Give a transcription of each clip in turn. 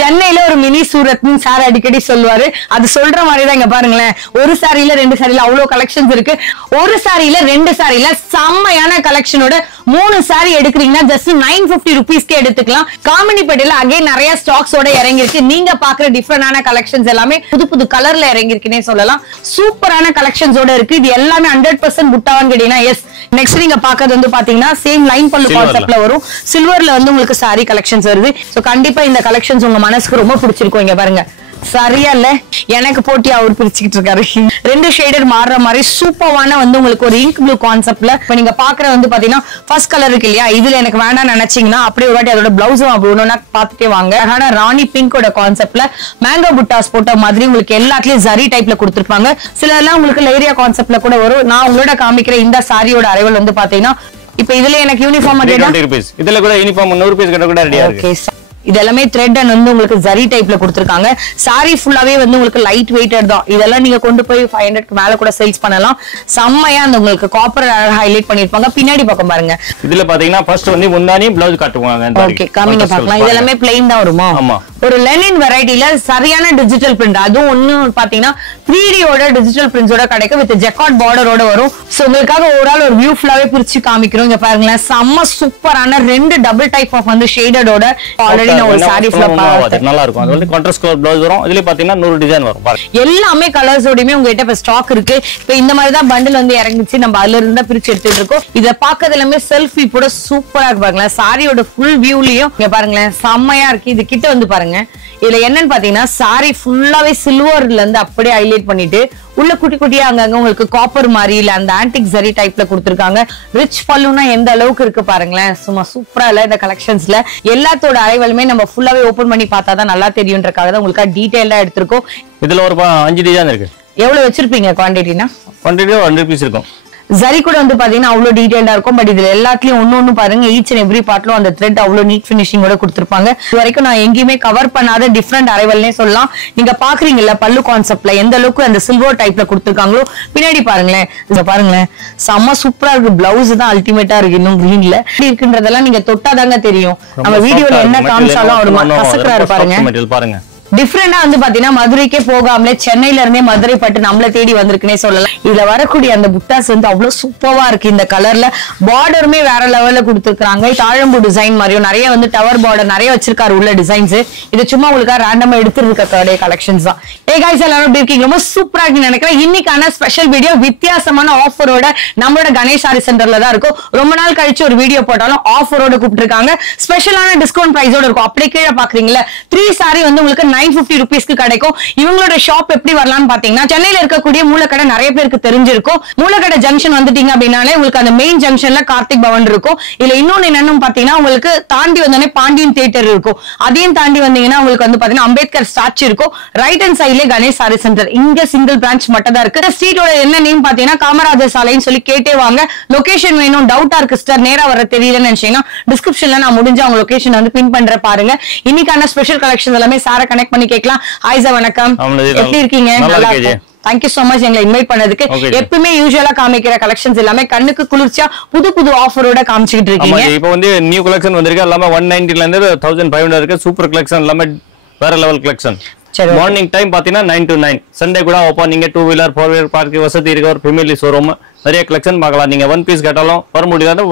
சென்னையில ஒரு mini சூரத்னு sir அடிக்கடி சொல்லுவாரு. அது சொல்ற மாதிரி தான். இங்க பாருங்களேன், ஒரு சாரியில 2 சாரியில அவ்வளவு கலெக்ஷன்ஸ் இருக்கு. ஒரு சாரியில 2 சாரியில செம்மையான கலெக்ஷனோட 3 சாரி எடுக்கிறீங்கன்னா ஜஸ்ட் 950 ரூபீஸ்க்கு எடுத்துக்கலாம். காமினிப்பேட்டையில அகைன் நிறைய ஸ்டாக்ஸோட இறங்கி இருக்கு. நீங்க பாக்குற டிஃபரெண்டான கலெக்ஷன்ஸ் எல்லாமே புது புது கலர்ல இறங்கி இருக்குன்னே சொல்லலாம். சூப்பரான கலெக்ஷன்ஸோட இருக்கு. இது எல்லாமே 100% புட்டாவான்னு கேட்டீங்கன்னா எஸ். நெக்ஸ்ட் நீங்க பாக்குறது வந்து பாத்தீங்கன்னா சேம் லைன் பல்லு கான்செப்ட்ல வரும். சில்வர்ல வந்து உங்களுக்கு சாரி கலெக்ஷன்ஸ் வருது. சோ கண்டிப்பா இந்த கலெக்ஷன்ஸ் உங்க மனசுக்கு ரொம்ப பிடிச்சிருக்கும். இங்க பாருங்க, சரியா இல்ல, எனக்கு போட்டி அவர் பிரிச்சுக்கிட்டு இருக்காரு. 2 ஷேடர் மாறுற மாதிரி சூப்பரான வந்து உங்களுக்கு ஒரு இங்க் ப்ளூ கான்செப்ட்ல இப்ப நீங்க பாக்குற வந்து பாத்தீங்கன்னா ஃபர்ஸ்ட் கலர் இருக்கு இல்லையா, இதுல எனக்கு வேண்டாம் நினைச்சீங்கன்னா அப்படியே ஒரு வாட்டி அதோட பிளவுஸும் அப்படி ஒண்ணு பாத்துட்டே வாங்க. ஆனா ராணி பிங்கோட கான்செப்ட்ல மேங்கோ புட்டாஸ் போட்ட மாதிரி உங்களுக்கு எல்லாத்துலயும் ஜரி டைப்ல கொடுத்திருப்பாங்க. சில எல்லாம் உங்களுக்கு லேரியா கான்செப்ட்ல கூட வரும். நான் உங்களோட காமிக்கிற இந்த சாரியோட அரைவல் வந்து பாத்தீங்கன்னா இப்ப இதுல எனக்கு யூனிஃபார்ம் இதுல கூட யூனிஃபார்ம் 100 ரூபாய் கிட்ட கூட ரெடியா இருக்கு. இது எல்லாமே த்ரெட் அண்ட் வந்து உங்களுக்கு ஜரி டைப்ல கொடுத்திருக்காங்க. சாரி ஃபுல்லாவே வந்து உங்களுக்கு லைட் வெயிட்டட் தான். இதெல்லாம் நீங்க கொண்டு போய் 500க்கு மேல கூட சேல்ஸ் பண்ணலாம். செம்மையா அந்த உங்களுக்கு காப்பர் ஹைலைட் பண்ணிருப்பாங்க. பின்னாடி பக்கம் பாருங்க, இதுல பாத்தீங்கன்னா ஃபர்ஸ்ட் வந்து முந்தானி ப்ளவுஸ் காட்டுவாங்க. ஓகே, காமிங்க பார்க்கலாம். இது எல்லாமே பிளைன் தான் வருமா? ஆமா, ஒரு லெனின் வெரைட்டில சரியான டிஜிட்டல் பிரிண்ட். அதுவும் ஒண்ணு பாத்தீங்கன்னா 3D ஓட டிஜிட்டல் பிரிண்ட்ஸோட கிடைக்கும். வித் ஜெக்கார்ட் பார்டரோட வரும். சோ உங்களுக்காக ஓவரால் ஒரு வியூ ஃபுல்லாவே பிரிச்சு காமிக்கிறோம். இங்க பாருங்களேன், செம்ம சூப்பரான 2 டபுள் டைப் ஆஃப் வந்து ஷேடடோட ஆல்ரெடி ஒரு சாரி ஃபுல்லா நல்லா இருக்கும். அது வந்து கான்ட்ராஸ்ட் கலர் ப்ளவுஸ் வரும். இதுல பாத்தீங்கன்னா 100 டிசைன் வரும். எல்லாமே கலர்ஸோடயுமே உங்ககிட்ட இப்ப ஸ்டாக் இருக்கு. இப்ப இந்த மாதிரி தான் பண்டில் வந்து இறங்கிச்சு. நம்ம அதுல இருந்தா பிரிச்சு எடுத்துட்டு இருக்கோம். இத பாக்குறது எல்லாமே செல்ஃபி கூட சூப்பரா இருக்கு. பாருங்களேன், சாரியோட ஃபுல் வியூலயும் இங்க பாருங்களேன், செம்மையா இருக்கு. இது கிட்ட வந்து பாருங்க, இதுல என்னன்னு பாத்தீங்கன்னா சாரி ஃபுல்லாவே சில்வர்ல இருந்து அப்படியே ஹைலைட் பண்ணிட்டு உள்ள குட்டி குட்டியா அங்கங்க உங்களுக்கு காப்பர் மாதிரி இல்ல அந்த ஆன்டிக் ஜரி டைப்ல கொடுத்திருக்காங்க. ரிச் பல்லுனா எந்த அளவுக்கு இருக்கு பாருங்களேன், சும்மா சூப்பரா இல்ல. இந்த கலெக்ஷன்ஸ்ல எல்லாத்தோட அரைவலுமே நம்ம ஃபுல்லாவே ஓபன் பண்ணி பார்த்தாதான் நல்லா தெரியும்ன்றக்காக தான் உங்களுக்கு டீடைலா எடுத்திருக்கோம். இதுல ஒரு 5 டிசைன் இருக்கு. எவ்வளவு வச்சிருப்பீங்க குவாண்டிட்டினா? குவாண்டிட்டி 100 பீஸ் இருக்கும். ஜரி கூட வந்து பாத்தீங்கன்னா அவ்வளவு டீடைலா இருக்கும். பட் இதுல எல்லாத்துலயும் ஒன்னு பாருங்க, ஈச் அண்ட் எவ்ரி பார்ட்லும் அந்த த்ரெட் அவ்வளவு நீட் பினிஷிங்கோட கொடுத்திருப்பாங்க. இது வரைக்கும் நான் எங்கேயுமே கவர் பண்ணாத டிஃப்ரெண்ட் அரைவல்னே சொல்லலாம். நீங்க பாக்குறீங்கல்ல பல்லு கான்செப்ட்ல எந்த அளவுக்கு அந்த சில்வர் டைப்ல கொடுத்திருக்காங்களோ. பின்னாடி பாருங்களேன், இத பாருங்களேன், செம்ம சூப்பரா இருக்கு. பிளவுஸ் தான் அல்டிமேட்டா இருக்கு. இன்னும் கிரீன்ல இருக்குன்றதெல்லாம் நீங்க தொட்டாதாங்க தெரியும். நம்ம வீடியோல என்ன காமிச்சாலும் அவர் கசக்குறாரு பாருங்க. டிஃபரெண்டா வந்து பாத்தீங்கன்னா மதுரைக்கே போகாமலே சென்னையில இருந்தே மதுரை பட்டு நம்மள தேடி வந்திருக்குன்னே சொல்லலாம். இதுல வரக்கூடிய அந்த புட்டாஸ் வந்து அவ்வளவு சூப்பரா இருக்கு. இந்த கலர்ல பார்டருமே வேற லெவல்ல கொடுத்துருக்காங்க. தாழம்பு டிசைன் மாதிரியும் நிறைய வந்து டவர் பார்டர் நிறைய வச்சிருக்காரு உள்ள டிசைன்ஸ். இது சும்மா உங்களுக்கு ரேண்டமா எடுத்துருக்க கலெக்ஷன்ஸ் தான். ஏ கைஸ், எல்லாரும் எப்படி இருக்கீங்க? ரொம்ப சூப்பரா இருக்குன்னு நினைக்கிறேன். இன்னைக்கான ஸ்பெஷல் வீடியோ வித்தியாசமான ஆஃபரோட நம்மளோட கணேஷ் சாரி சென்டர்ல தான் இருக்கும். ரொம்ப நாள் கழிச்சு ஒரு வீடியோ போட்டாலும் ஆஃபரோட கூப்பிட்டுருக்காங்க. ஸ்பெஷலான டிஸ்கவுண்ட் பிரைஸோட இருக்கும். அப்படியே கீழே பாக்குறீங்களா 3 சாரி வந்து உங்களுக்கு 950 ரூபீஸ்க்கு கிடைக்கும். இவங்களோட ஷாப் எப்படி வரலாம்னு பாத்தீங்கன்னா, சென்னையில இருக்கக்கூடிய மூலக்கடை நிறைய பேருக்கு தெரிஞ்சிருக்கும். மூலக்கடை ஜங்ஷன் வந்துட்டீங்க அப்படின்னாலே உங்களுக்கு அந்த மெயின் ஜங்ஷன்ல கார்த்திக் பவன் இருக்கும். இல்ல இன்னொன்னு என்னன்னு பாத்தீங்கன்னா, உங்களுக்கு தாண்டி வந்தோடனே பாண்டியன் தியேட்டர் இருக்கும். அதையும் தாண்டி வந்தீங்கன்னா உங்களுக்கு வந்து பாத்தீங்கன்னா அம்பேத்கர் ஸ்டாச்சு இருக்கும். ரைட் ஹேண்ட் சைட்ல கணேஷ் சாரி சென்டர். இங்க சிங்கிள் பிரான்ச் மட்டும் தான் இருக்கு. ஸ்ட்ரீட்டோட என்ன நேம் பாத்தீங்கன்னா காமராஜர் சாலைன்னு சொல்லி கேட்டே வாங்க. லொகேஷன் வேணும், டவுட்டா இருக்கு சிஸ்டர், நேரா வர தெரியலன்னு நினைச்சீங்கன்னா டிஸ்கிரிப்ஷன்ல நான் முடிஞ்ச அவங்க லொகேஷன் வந்து பின் பண்ற பாருங்க. இன்னைக்கான ஸ்பெஷல் கலெக்ஷன் எல்லாமே சார கனெக்ட் பண்ணி கேட்கலாம். ஹாய் சார், வணக்கம். எப்படி இருக்கீங்க? நல்லா இருக்கேன். Thank you so much எங்களை இன்வைட் பண்ணதுக்கு. எப்பவுமே யூசுவலா காமிக்கிற கலெக்ஷன்ஸ் எல்லாமே கண்ணுக்கு குளிர்ச்சியா புது புது ஆஃபரோட காமிச்சிட்டு இருக்கீங்க. இப்போ வந்து நியூ கலெக்ஷன் வந்திருக்கு. எல்லாமே 190 ல இருந்து 1500 இருக்கு. சூப்பர் கலெக்ஷன் எல்லாமே வேற லெவல் கலெக்ஷன். மார்னிங் டைம் பாத்தீங்கன்னா 9 to 9. சண்டே கூட ஓபன். நீங்க 2 வீலர் 4 வீலர் பார்க்கிங் வசதி இருக்க ஒரு ஃபேமிலி ஷோரூம். நிறைய கலெக்ஷன் பார்க்கலாம். நீங்க 1 பீஸ் கேட்டாலும் வர முடியாத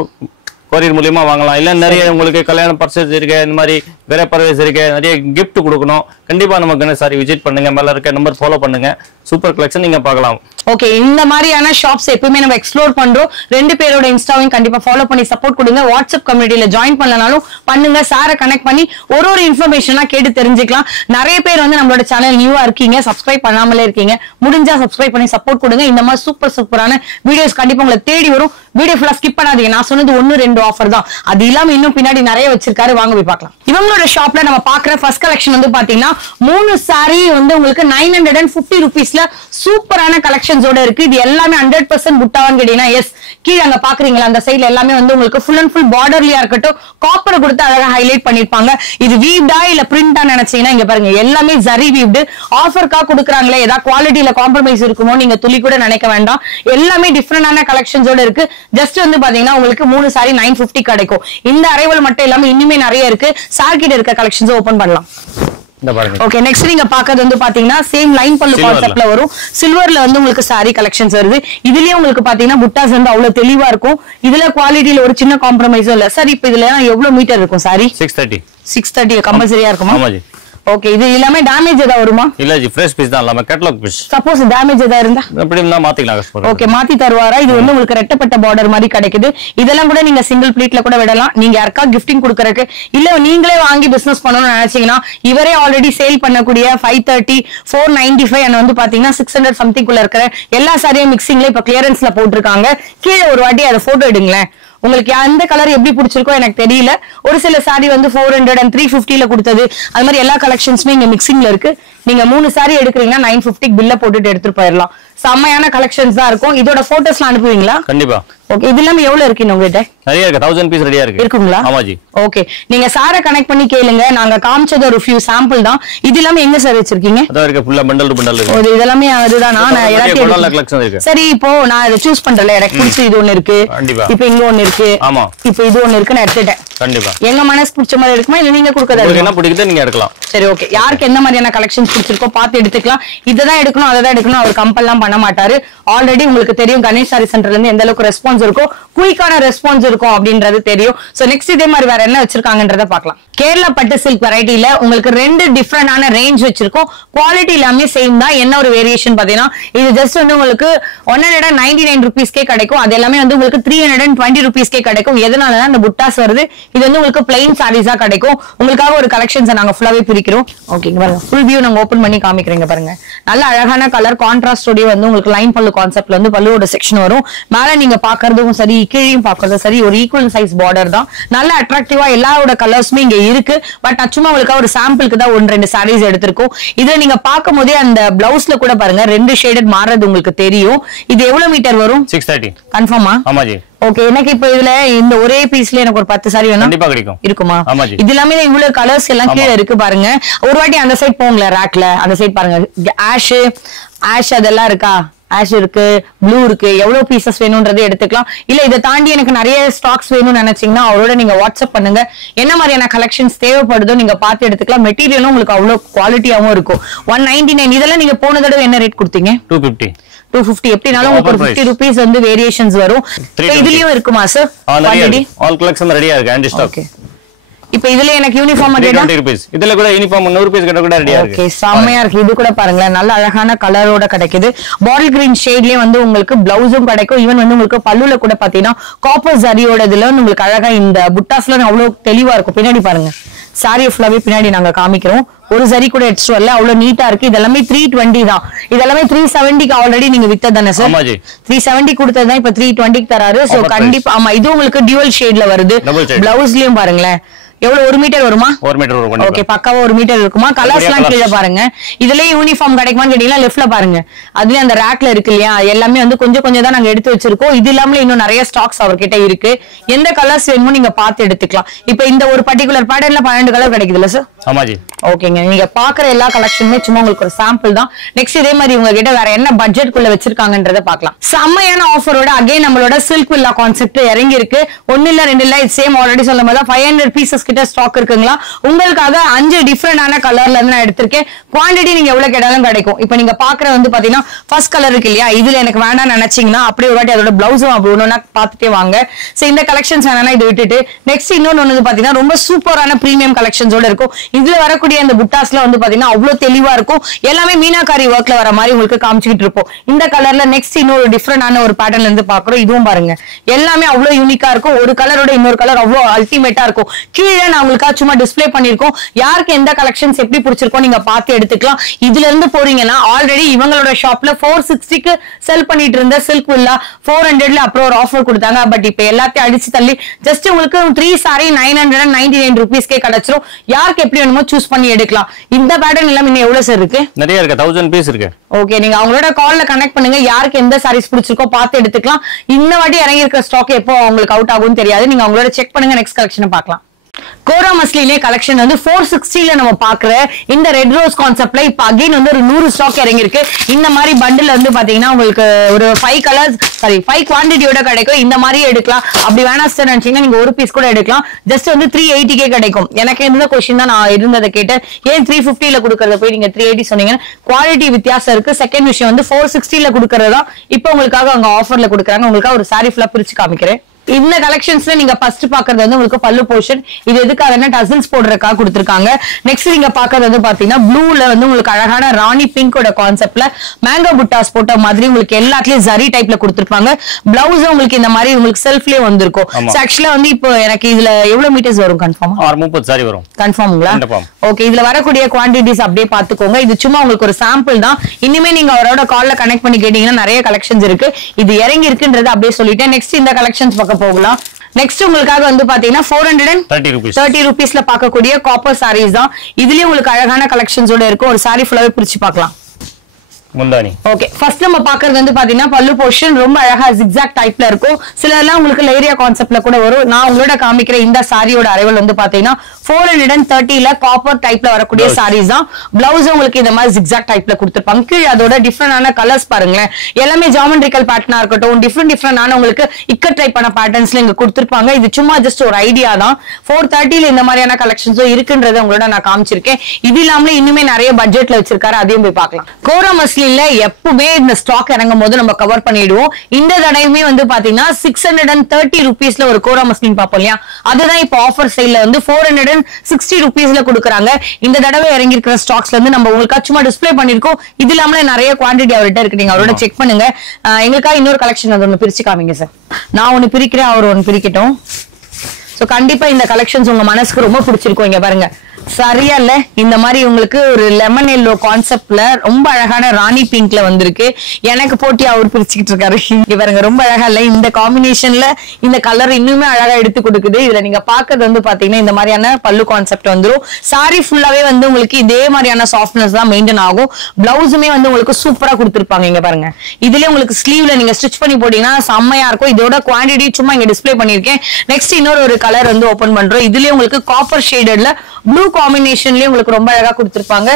கொரியர் மூலியமா வாங்கலாம். இல்ல நிறைய உங்களுக்கு கல்யாண பர்ச்சேஸ் இருக்கு, இந்த மாதிரி வேற பர்ச்சேஸ் இருக்கு, நிறைய கிஃப்ட் கொடுக்கணும். கண்டிப்பா நம்ம கணேஷ் சாரி விசிட் பண்ணுங்க. மேல இருக்க நம்பர் ஃபாலோ பண்ணுங்க. சூப்பர் கலெக்ஷன் நீங்க பார்க்கலாம். ஓகே, இந்த மாதிரியான ஷாப்ஸ் எப்பவுமே நம்ம எக்ஸ்ப்ளோர் பண்றோம். 2 பேரோட இன்ஸ்டாவையும் கண்டிப்பா ஃபாலோ பண்ணி சப்போர்ட் கொடுங்க. வாட்ஸ்அப் கம்யூனிட்டியில ஜாயின் பண்ணனாலும் பண்ணுங்க. சாரை கனெக்ட் பண்ணி ஒரு இன்ஃபர்மேஷனா கேட்டு தெரிஞ்சுக்கலாம். நிறைய பேர் வந்து நம்மளோட சேனல் நியூவா இருக்கீங்க, சப்ஸ்கிரைப் பண்ணாமலே இருக்கீங்க. முடிஞ்சா சப்ஸ்கிரைப் பண்ணி சப்போர்ட் கொடுங்க. இந்த மாதிரி சூப்பரான வீடியோஸ் கண்டிப்பா உங்களை தேடி வரும். வீடியோ ஃபுல்லா ஸ்கிப் பண்ணாதீங்க. நான் சொன்னது 1-2 ஆஃபர் தான். அது இல்லாம இன்னும் பின்னாடி நிறைய வச்சிருக்காரு. வாங்க போய் பார்க்கலாம். இவங்களோட ஷாப்ல நம்ம பாக்குற ஃபர்ஸ்ட் கலெக்ஷன் வந்து பாத்தீங்கன்னா 3 சாரி வந்து உங்களுக்கு 950 ரூபீஸ்ல சூப்பரான கலெக்ஷன்ஸோட இருக்கு. இது எல்லாமே 100% புட்டாவான்னு கேட்டீங்கன்னா எஸ். கீழே அங்க பாக்குறீங்களா அந்த சைட்ல எல்லாமே வந்து உங்களுக்கு ஃபுல் அண்ட் ஃபுல் பார்டர்லயா இருக்கட்டும் காப்பர் கொடுத்து அழகா ஹைலைட் பண்ணிருப்பாங்க. இது வீவ்டா இல்ல பிரிண்டா நினைச்சீங்கன்னா இங்க பாருங்க எல்லாமே ஜரி வீவ்டு. ஆஃபர்க்கா கொடுக்குறாங்களே, ஏதாவது குவாலிட்டியில காம்ப்ரமைஸ் இருக்குமோ நீங்க துளி கூட நினைக்க வேண்டாம். எல்லாமே டிஃபரெண்டான கலெக்ஷன்ஸோட இருக்கு. ஜஸ்ட் வந்து பாத்தீங்கன்னா உங்களுக்கு 3 சாரி 950 கிடைக்கும். இந்த அரைவல் மட்டும் இல்லாம இன்னுமே நிறைய இருக்கு. சார் கிட்ட இருக்க கலெக்ஷன்ஸ் ஓபன் பண்ணலாம். இந்த பாருங்க. ஓகே நெக்ஸ்ட் நீங்க பாக்குறது வந்து பாத்தீங்கன்னா சேம் லைன் பல்லு கான்செப்ட்ல வரும். சில்வர்ல வந்து உங்களுக்கு saree கலெக்ஷன்ஸ் வருது. இதுலயே உங்களுக்கு பாத்தீங்கன்னா புட்டாஸ் வந்து அவ்வளவு தெளிவா இருக்கும். இதுல குவாலிட்டில ஒரு சின்ன காம்ப்ரமைஸும் இல்ல சார். இப்போ இதுல எவ்வளவு மீட்டர் இருக்கும் saree? 630 கம்பல்சரியா இருக்குமா? ஆமாஜி. ஓகே இது எல்லாமே டேமேஜ் ஏதாவது வருமா? இல்ல ஜி ஃப்ரெஷ் பீஸ் தான் எல்லாமே கேட்டலாக் பீஸ். சப்போஸ் டேமேஜ் ஏதாவது இருந்தா அப்படி இருந்தா மாத்திக்கலாம் கஸ்டமர். ஓகே மாத்தி தருவாரா? இது வந்து உங்களுக்கு ரெட்டப்பட்ட பார்டர் மாதிரி கிடைக்குது. இதெல்லாம் கூட நீங்க சிங்கிள் ப்ளீட்ல கூட விடலாம். நீங்க யாருக்கா கிஃப்டிங் கொடுக்கறதுக்கு இல்ல நீங்களே வாங்கி பிசினஸ் பண்ணணும்னு நினைச்சீங்கன்னா இவரே ஆல்ரெடி சேல் பண்ணக்கூடிய 530 495 and வந்து பாத்தீங்கன்னா 600 சம்திங் குள்ள இருக்கிற எல்லா சாரியும் மிக்சிங்ல இப்ப கிளியரன்ஸ்ல போட்டிருக்காங்க. கீழே ஒரு வாட்டி அதை போட்டோ எடுங்களேன். உங்களுக்கு எந்த கலர் எப்படி பிடிச்சிருக்கோ எனக்கு தெரியல. ஒரு சில சாரி வந்து 400 and 350ல கொடுத்தது. அது மாதிரி எல்லா கலெக்ஷன்ஸுமே இங்க மிக்சிங்ல இருக்கு. நீங்க 3 சாரி எடுக்கிறீங்கன்னா 950 பில்ல போட்டுட்டு எடுத்துட்டு போயிடலாம். செம்மையான கலெக்ஷன்ஸ் தான் இருக்கும். இதோட போட்டோஸ்லாம் அனுப்புவீங்களா? கண்டிப்பா. ஓகே இது எல்லாமே எவ்வளவு இருக்கு உங்ககிட்ட? நிறைய இருக்கு. 1000 பீஸ் ரெடியா இருக்கு. இருக்குங்களா? ஆமாஜி. ஓகே நீங்க சாரை கனெக்ட் பண்ணி கேளுங்க. நாங்க காமிச்சது ஒரு few சாம்பிள் தான். இது எல்லாமே எங்க சார் வச்சிருக்கீங்க? அத இருக்கு ஃபுல்லா பண்டல் டு பண்டல் இருக்கு. ஓ இதெல்லாமே அதுதான் நான் எல்லாத்தையும் கலெக்ஷன் இருக்கு. சரி இப்போ நான் இத சூஸ் பண்றல எனக்கு பிடிச்ச இது ஒன்னு இருக்கு. இப்போ இங்க ஒன்னு இருக்கு. ஆமா. இப்போ இது ஒன்னு இருக்கு நான் எடுத்துட்டேன். கண்டிப்பா. எங்க மனசு பிடிச்ச மாதிரி இருக்குமா இல்ல நீங்க கொடுக்கறதா? உங்களுக்கு என்ன பிடிக்குதோ நீங்க எடுக்கலாம். சரி ஓகே யாருக்கு என்ன மாதிரியான கலெக்ஷன்ஸ் பிடிச்சிருக்கோ பார்த்து எடுத்துக்கலாம். இததான் எடுக்கணும் அததான் எடுக்கணும் அவர் கம்பல்லாம் பண்ண மாட்டாரு. ஆல்ரெடி உங்களுக்கு தெரியும் கணேஷ் சாரி சென்டர்ல இருந்து எந்த அளவுக்கு ரெஸ்பான்ஸ் இருக்கும், குயிக்கான ரெஸ்பான்ஸ் இருக்கும் அப்படின்றது தெரியும். சோ நெக்ஸ்ட் இதே மாதிரி வேற என்ன வச்சிருக்காங்கன்றத பார்க்கலாம். கேரளா பட்டு சில்க் வெரைட்டில உங்களுக்கு 2 டிஃபரெண்டான ரேஞ்ச் வச்சிருக்கோம். குவாலிட்டி எல்லாமே சேம் தான். என்ன ஒரு வேரியேஷன் பாத்தீங்கன்னா இது ஜஸ்ட் வந்து உங்களுக்கு 199 rupeesக்கே கிடைக்கும். அது எல்லாமே வந்து உங்களுக்கு 320 rupeesக்கே கிடைக்கும். எதனாலனா இந்த புட்டாஸ் வருது. இது வந்து உங்களுக்கு பிளைன் சாரீஸா கிடைக்கும். உங்களுக்காக ஒரு கலெக்ஷன்ஸ் நாங்க ஃபுல்லாவே பிரிக்கிறோம். ஓகேங்க பாருங்க ஃபுல் வியூ நாங்க ஓபன் பண்ணி காமிக்கிறீங்க பாருங்க. நல்ல அழகான கலர் கான்ட்ராஸ்டோட வந்து உங்களுக்கு லைன் பல்லு கான்செப்ட்ல வந்து பல்லுவோட செக்ஷன் வரும். மேல நீங்க பாக்குறதும் சரி கீழேயும் பாக்குறதும் சரி ஒரு ஈக்குவல் சைஸ் பார்டர் தான். நல்ல அட்ராக்டிவா எல்லாரோட கலர்ஸுமே இங்க இருக்கு. பட் நான் சும்மா உங்களுக்கு ஒரு சாம்பிளுக்கு தான் 1-2 சாரீஸ் எடுத்திருக்கோம். இதுல நீங்க பார்க்கும் போதே அந்த பிளவுஸ்ல கூட பாருங்க 2 ஷேடட் மாறது உங்களுக்கு தெரியும். இது எவ்வளவு மீட்டர் வரும்? 630 கன்ஃபார்மா? ஆமாஜி. ஓகே எனக்கு இப்போ இதுல இந்த ஒரே பீஸ்ல எனக்கு ஒரு 10 சாரி வேணும். கண்டிப்பா கிடைக்கும். இருக்குமா? ஆமாஜி. இது எல்லாமே இவ்வளவு கலர்ஸ் எல்லாம் கீழ இருக்கு பாருங்க. ஒரு வாட்டி அந்த சைடு போங்களே ரேக்ல அந்த சைடு பாருங்க. ஆஷ் அதெல்லாம் இருக்கா? ஆஷ் இருக்கு, ப்ளூ இருக்கு. எவ்வளவு பீசஸ் வேணும்ன்றதை எடுத்துக்கலாம். இல்ல இதை தாண்டி எனக்கு நிறைய ஸ்டாக்ஸ் வேணும்னு நினைச்சீங்கன்னா அவரோட நீங்க வாட்ஸ்அப் பண்ணுங்க. என்ன மாதிரியான கலெக்ஷன்ஸ் தேவைப்படுதோ நீங்க பார்த்து எடுத்துக்கலாம். மெட்டீரியலும் உங்களுக்கு அவ்வளவு குவாலிட்டியாவும் இருக்கும். 199 இதெல்லாம் நீங்க போன தடவை என்ன ரேட் கொடுத்தீங்க? 250 எப்படினாலும் உங்களுக்கு ஒரு 50 rupees வந்து வேரியேஷன்ஸ் வரும். இதுலயும் இருக்குமா சார்? ஆல் கலெக்ஷன் ரெடியா இருக்கு அண்ட் ஸ்டாக். ஓகே இப்போ இதுல எனக்கு யூனிஃபார்ம் கேட்டா 20 rupees. இதுல கூட யூனிஃபார்ம் 100 rupees கிட்ட கூட ரெடியா இருக்கு. ஓகே செமையா இருக்கு. இது கூட பாருங்களேன் நல்ல அழகான கலரோட கிடைக்குது. பாட்டில் கிரீன் ஷேட்லயே வந்து உங்களுக்கு பிளவுஸும் கிடைக்கும். ஈவன் வந்து உங்களுக்கு பல்லுல கூட பாத்தீங்கன்னா காப்பர் ஜரியோட இதுல உங்களுக்கு அழகா இந்த புட்டாஸ்ல அவ்வளவு தெளிவா இருக்கும். பின்னாடி பாருங்க சாரி ஃபுல்லாவே பின்னாடி நாங்க காமிக்கிறோம். ஒரு சரி கூட எக்ஸ்ட்ரா இல்ல அவ்வளவு நீட்டா இருக்கு. இதெல்லாமே 320 தான். இதெல்லாமே 370க்கு ஆல்ரெடி நீங்க வித்ததானே சார்? 370 கொடுத்ததுதான் இப்ப 320க்கு தராரு. சோ கண்டிப்பா ஆமா இது உங்களுக்கு டியூவல் ஷேட்ல வருது. பிளவுஸ்லயும் பாருங்களேன் எவ்வளவு 1 மீட்டர் வருமா? 1 மீட்டர் வரும். ஓகே பக்காவா 1 மீட்டர் இருக்குமா? கலர்ஸ்லாம் கீழே பாருங்க. இதுலயே யூனிஃபார்ம் கிடைக்குமான்னு கேட்டீங்கன்னா லெஃப்ட்ல பாருங்க. அதுலயே அந்த ரேக்ல இருக்கு இல்லையா எல்லாமே வந்து கொஞ்சம் கொஞ்சம் தான் நாங்க எடுத்து வச்சிருக்கோம். இது இல்லாம இன்னும் நிறைய ஸ்டாக்ஸ் அவர்கிட்ட இருக்கு. எந்த கலர்ஸ் வேணுமோ நீங்க பார்த்து எடுத்துக்கலாம். இப்ப இந்த ஒரு பர்டிகுலர் பேட்டர்ன்ல 12 கலர் கிடைக்குதுல்ல சார்? ஆமாஜி. ஓகேங்க நீங்க பாக்குற எல்லா கலெக்ஷனுமே சும்மா உங்களுக்கு ஒரு சாம்பிள் தான். நெக்ஸ்ட் இதே மாதிரி உங்ககிட்ட வேற என்ன பட்ஜெட் குள்ள வச்சிருக்காங்கன்றத பார்க்கலாம். செம்மையான ஆஃபரோட அகைன் நம்மளோட சில்க் வில்லா கான்செப்ட் இறங்கி இருக்கு. 1 இல்ல 2 இல்ல இது சேம் ஆல்ரெடி சொல்ல மாதிரி 500 பீசஸ் கிட்ட ஸ்டாக் இருக்குங்களா. உங்களுக்காக 5 டிஃபரெண்டான கலர்ல இருந்து நான் எடுத்திருக்கேன். குவாண்டிட்டி நீங்க எவ்வளவு கேட்டாலும் கிடைக்கும். இப்ப நீங்க பாக்குற வந்து பாத்தீங்கன்னா ஃபர்ஸ்ட் கலர் இருக்கு இல்லையா இதுல எனக்கு வேண்டாம் நினைச்சீங்கன்னா அப்படியே ஒரு வாட்டி அதோட பிளவுஸும் அப்படி ஒண்ணு பாத்துட்டே வாங்க. சோ இந்த கலெக்ஷன்ஸ் வேணா இது விட்டுட்டு நெக்ஸ்ட் இன்னொன்னு வந்து பாத்தீங்கன்னா ரொம்ப சூப்பரான பிரீமியம் கலெக்ஷன்ஸோட இருக்கும். இதுல வரக்கூடிய அந்த புட்டாஸ்ல வந்து பாத்தீங்கன்னா அவ்வளவு தெளிவா இருக்கும். எல்லாமே மீனாகாரி ஒர்க்ல வர மாதிரி உங்களுக்கு காமிச்சிட்டு இருப்போம். இந்த கலர்ல நெக்ஸ்ட் இன்னொரு டிஃபரெண்டான ஒரு பேட்டர்ன்ல இருந்து பாக்குறோம். இதுவும் பாருங்க எல்லாமே அவ்வளவு யூனிக்கா இருக்கும். ஒரு கலரோட இன்னொரு கலர் அவ்வளவு அல்டிமேட்டா இருக்கும். கீழே நான் உங்களுக்கு சும்மா டிஸ்ப்ளே பண்ணிருக்கோம். யாருக்கு எந்த கலெக்ஷன்ஸ் எப்படி பிடிச்சிருக்கோ நீங்க பார்த்து எடுத்துக்கலாம். இதுல இருந்து போறீங்கன்னா ஆல்ரெடி இவங்களோட ஷாப்ல 460க்கு செல் பண்ணிட்டு இருந்த சில்க் வில்லா 400ல அப்புறம் ஒரு ஆஃபர் கொடுத்தாங்க. பட் இப்ப எல்லாத்தையும் அடிச்சு தள்ளி ஜஸ்ட் உங்களுக்கு 3 சாரி 999 rupeesக்கே கிடைச்சிரும். யாருக்கு எப்படி வேணுமோ சூஸ் பண்ணி எடுக்கலாம். இந்த பேட்டர்ன் எல்லாம் இன்னும் எவ்வளவு சார் இருக்கு? நிறைய இருக்கு. 1000 பீஸ் இருக்கு. ஓகே நீங்க அவங்களோட கால்ல கனெக்ட் பண்ணுங்க. யாருக்கு எந்த சாரீஸ் பிடிச்சிருக்கோ பார்த்து எடுத்துக்கலாம். இந்த வாட்டி இறங்கி இருக்க ஸ்டாக் எப்போ உங்களுக்கு அவுட் ஆகும்னு தெரியாது. நீங்க அவங்களோட செக் பண்ணுங்க. நெக்ஸ்ட் கலெக்ஷனை பார்க்கலாம். கோரா மஸ்லினே கலெக்ஷன் வந்து 460ல நம்ம பாக்குற இந்த ரெட் ரோஸ் கான்செப்ட்ல இப்ப அகைன் வந்து ஒரு 100 ஸ்டாக் இறங்கி இருக்கு. இந்த மாதிரி பண்டில் வந்து பாத்தீங்கன்னா உங்களுக்கு ஒரு 5 கலர்ஸ் 5 குவான்டிட்டியோட கிடைக்கும். இந்த மாதிரி எடுக்கலாம். அப்படி வேணா சார் நினைச்சீங்கன்னா நீங்க ஒரு பீஸ் கூட எடுக்கலாம். ஜஸ்ட் வந்து 380 கிடைக்கும். எனக்கு இருந்த கொஸ்டின் தான் நான் இருந்ததை கேட்டேன். ஏன் 350ல கொடுக்கறத போய் நீங்க 380 சொன்னீங்கன்னா குவாலிட்டி வித்தியாசம் இருக்கு. செகண்ட் விஷயம் வந்து 460ல கொடுக்கறதா இப்ப உங்களுக்காக அங்க ஆஃபர்ல கொடுக்குறாங்க. உங்களுக்காக ஒரு சாரி ஃபுல்லா பிரிச்சு காமிக்கிறேன். இந்த கலெக்ஷன்ஸ்ல நீங்க ஃபர்ஸ்ட் பாக்குறது வந்து உங்களுக்கு பல்லு போர்ஷன். இது எதுக்காகன்னா டசல்ஸ் போடுறதுக்காக கொடுத்திருக்காங்க. நெக்ஸ்ட் நீங்க பாக்குறது வந்து பாத்தீங்கன்னா ப்ளூல வந்து உங்களுக்கு அழகான ராணி பிங்கோட கான்செப்ட்ல மேங்கோ புட்டாஸ் போட்ட மாதிரி உங்களுக்கு எல்லாத்துலயும் ஜரி டைப்ல கொடுத்திருப்பாங்க. பிளவுஸ் உங்களுக்கு இந்த மாதிரி உங்களுக்கு செல்ஃப்லயே வந்திருக்கும். ஆக்சுவலா வந்து இப்போ எனக்கு இதுல எவ்வளவு மீட்டர்ஸ் வரும் கன்ஃபார்மா? 30 சாரி வரும். கன்ஃபார்ம்ங்களா? ஓகே, இதுல வரக்கூடிய குவான்டிட்டிஸ் அப்படியே பாத்துக்கோங்க. இது சும்மா உங்களுக்கு ஒரு சாம்பிள் தான். இனிமே நீங்க அவரோட கால்ல கனெக்ட் பண்ணி கேட்டீங்கன்னா நிறைய கலெக்ஷன்ஸ் இருக்கு. இது இறங்கி இருக்குன்றது அப்படியே சொல்லிட்டேன். நெக்ஸ்ட் இந்த கலெக்ஷன்ஸ் பக்கம் போகலாம். நெக்ஸ்ட் உங்களுக்காக வந்து பாத்தீங்கன்னா 430 ரூபீஸ்ல பார்க்கக்கூடிய காப்பர் சாரீஸ் தான். இதுலயே உங்களுக்கு அழகான கலெக்ஷன்ஸோட இருக்கும். ஒரு சாரி ஃபுல்லாவே பிரிச்சு பார்க்கலாம். முந்தானி. ஓகே, ஃபர்ஸ்ட் நம்ம பாக்குறது வந்து பாத்தீங்கன்னா பல்லு போர்ஷன் ரொம்ப அழகா zigzag டைப்ல இருக்கும். சிலர்லாம் உங்களுக்கு லேரியா கான்செப்ட்ல கூட வரும். நான் உங்களோட காமிக்கிற இந்த சாரியோட அரைவல் வந்து பாத்தீங்கன்னா 430ல காப்பர் டைப்ல வரக்கூடிய சாரீஸ் தான். பிளவுஸ் உங்களுக்கு இந்த மாதிரி zigzag டைப்ல கொடுத்திருப்பாங்க. கீழே அதோட டிஃபரெண்டான கலர்ஸ் பாருங்களேன். எல்லாமே ஜியோமெட்ரிக்கல் பேட்டர்னா இருக்கட்டும், டிஃபரெண்டான உங்களுக்கு இக்கட் டைப் பண்ண பேட்டர்ன்ஸ்ல இங்க கொடுத்திருப்பாங்க. இது சும்மா ஜஸ்ட் ஒரு ஐடியா தான். 430ல இந்த மாதிரியான கலெக்ஷன்ஸும் இருக்குன்றதை உங்களோட நான் காமிச்சிருக்கேன். இது இல்லாம இன்னுமே நிறைய பட்ஜெட்ல வச்சிருக்காரு. அதையும் போய் பார்க்கலாம். கோரா மஸ்லின்ல எப்பவுமே இந்த ஸ்டாக் இறங்கும் போது நம்ம கவர் பண்ணிடுவோம். இந்த தடவையுமே வந்து பாத்தீங்கன்னா 630 ரூபீஸ்ல ஒரு கோரா மஸ்லின் பார்ப்போம் இல்லையா, அதுதான் இப்போ ஆஃபர் சேல்ல வந்து 460 ரூபீஸ்ல கொடுக்குறாங்க. இந்த தடவை இறங்கி இருக்கிற ஸ்டாக்ஸ்ல இருந்து நம்ம உங்களுக்கு சும்மா டிஸ்பிளே பண்ணிருக்கோம். இது இல்லாம நிறைய குவான்டிட்டி அவர்கிட்ட இருக்கு. நீங்க அவரோட செக் பண்ணுங்க. எங்களுக்காக இன்னொரு கலெக்ஷன் அது ஒண்ணு பிரிச்சு காமிங்க சார். நான் ஒண்ணு பிரிக்கிறேன், அவர் ஒண்ணு பிரிக்கட்டும். சோ கண்டிப்பா இந்த கலெக்ஷன்ஸ் உங்க மனசுக்கு ரொம்ப பிடிச்சிருக்கும். இங்க பாருங்க, சரியா இல்ல, இந்த மாதிரி உங்களுக்கு ஒரு லெமன் எல்லோ கான்செப்ட்ல ரொம்ப அழகான ராணி பிங்க்ல வந்திருக்கு. எனக்கு போட்டி அவர் பிரிச்சுக்கிட்டு இருக்காரு. இவருங்க ரொம்ப அழகா இல்ல, இந்த காம்பினேஷன்ல இந்த கலர் இன்னுமே அழகா எடுத்து கொடுக்குது. இதுல நீங்க பாக்குறது வந்து பாத்தீங்கன்னா இந்த மாதிரியான பல்லு கான்செப்ட் வந்துரும். சாரி ஃபுல்லாவே வந்து உங்களுக்கு இதே மாதிரியான சாஃப்ட்னஸ் தான் மெயின்டைன் ஆகும். பிளவுஸுமே வந்து உங்களுக்கு சூப்பரா கொடுத்திருப்பாங்க. இங்க பாருங்க, இதுல உங்களுக்கு ஸ்லீவ்ல நீங்க ஸ்டிச் பண்ணி போட்டீங்கன்னா செம்மையா இருக்கும். இதோட குவான்டிட்டி சும்மா இங்க டிஸ்பிளே பண்ணிருக்கேன். நெக்ஸ்ட் இன்னொரு ஒரு கலர் வந்து ஓபன் பண்றோம். இதுலயே உங்களுக்கு காப்பர் ஷேடட்ல ப்ளூ காம்பினேஷன்லயே உங்களுக்கு ரொம்ப அழகா கொடுத்திருப்பாங்க.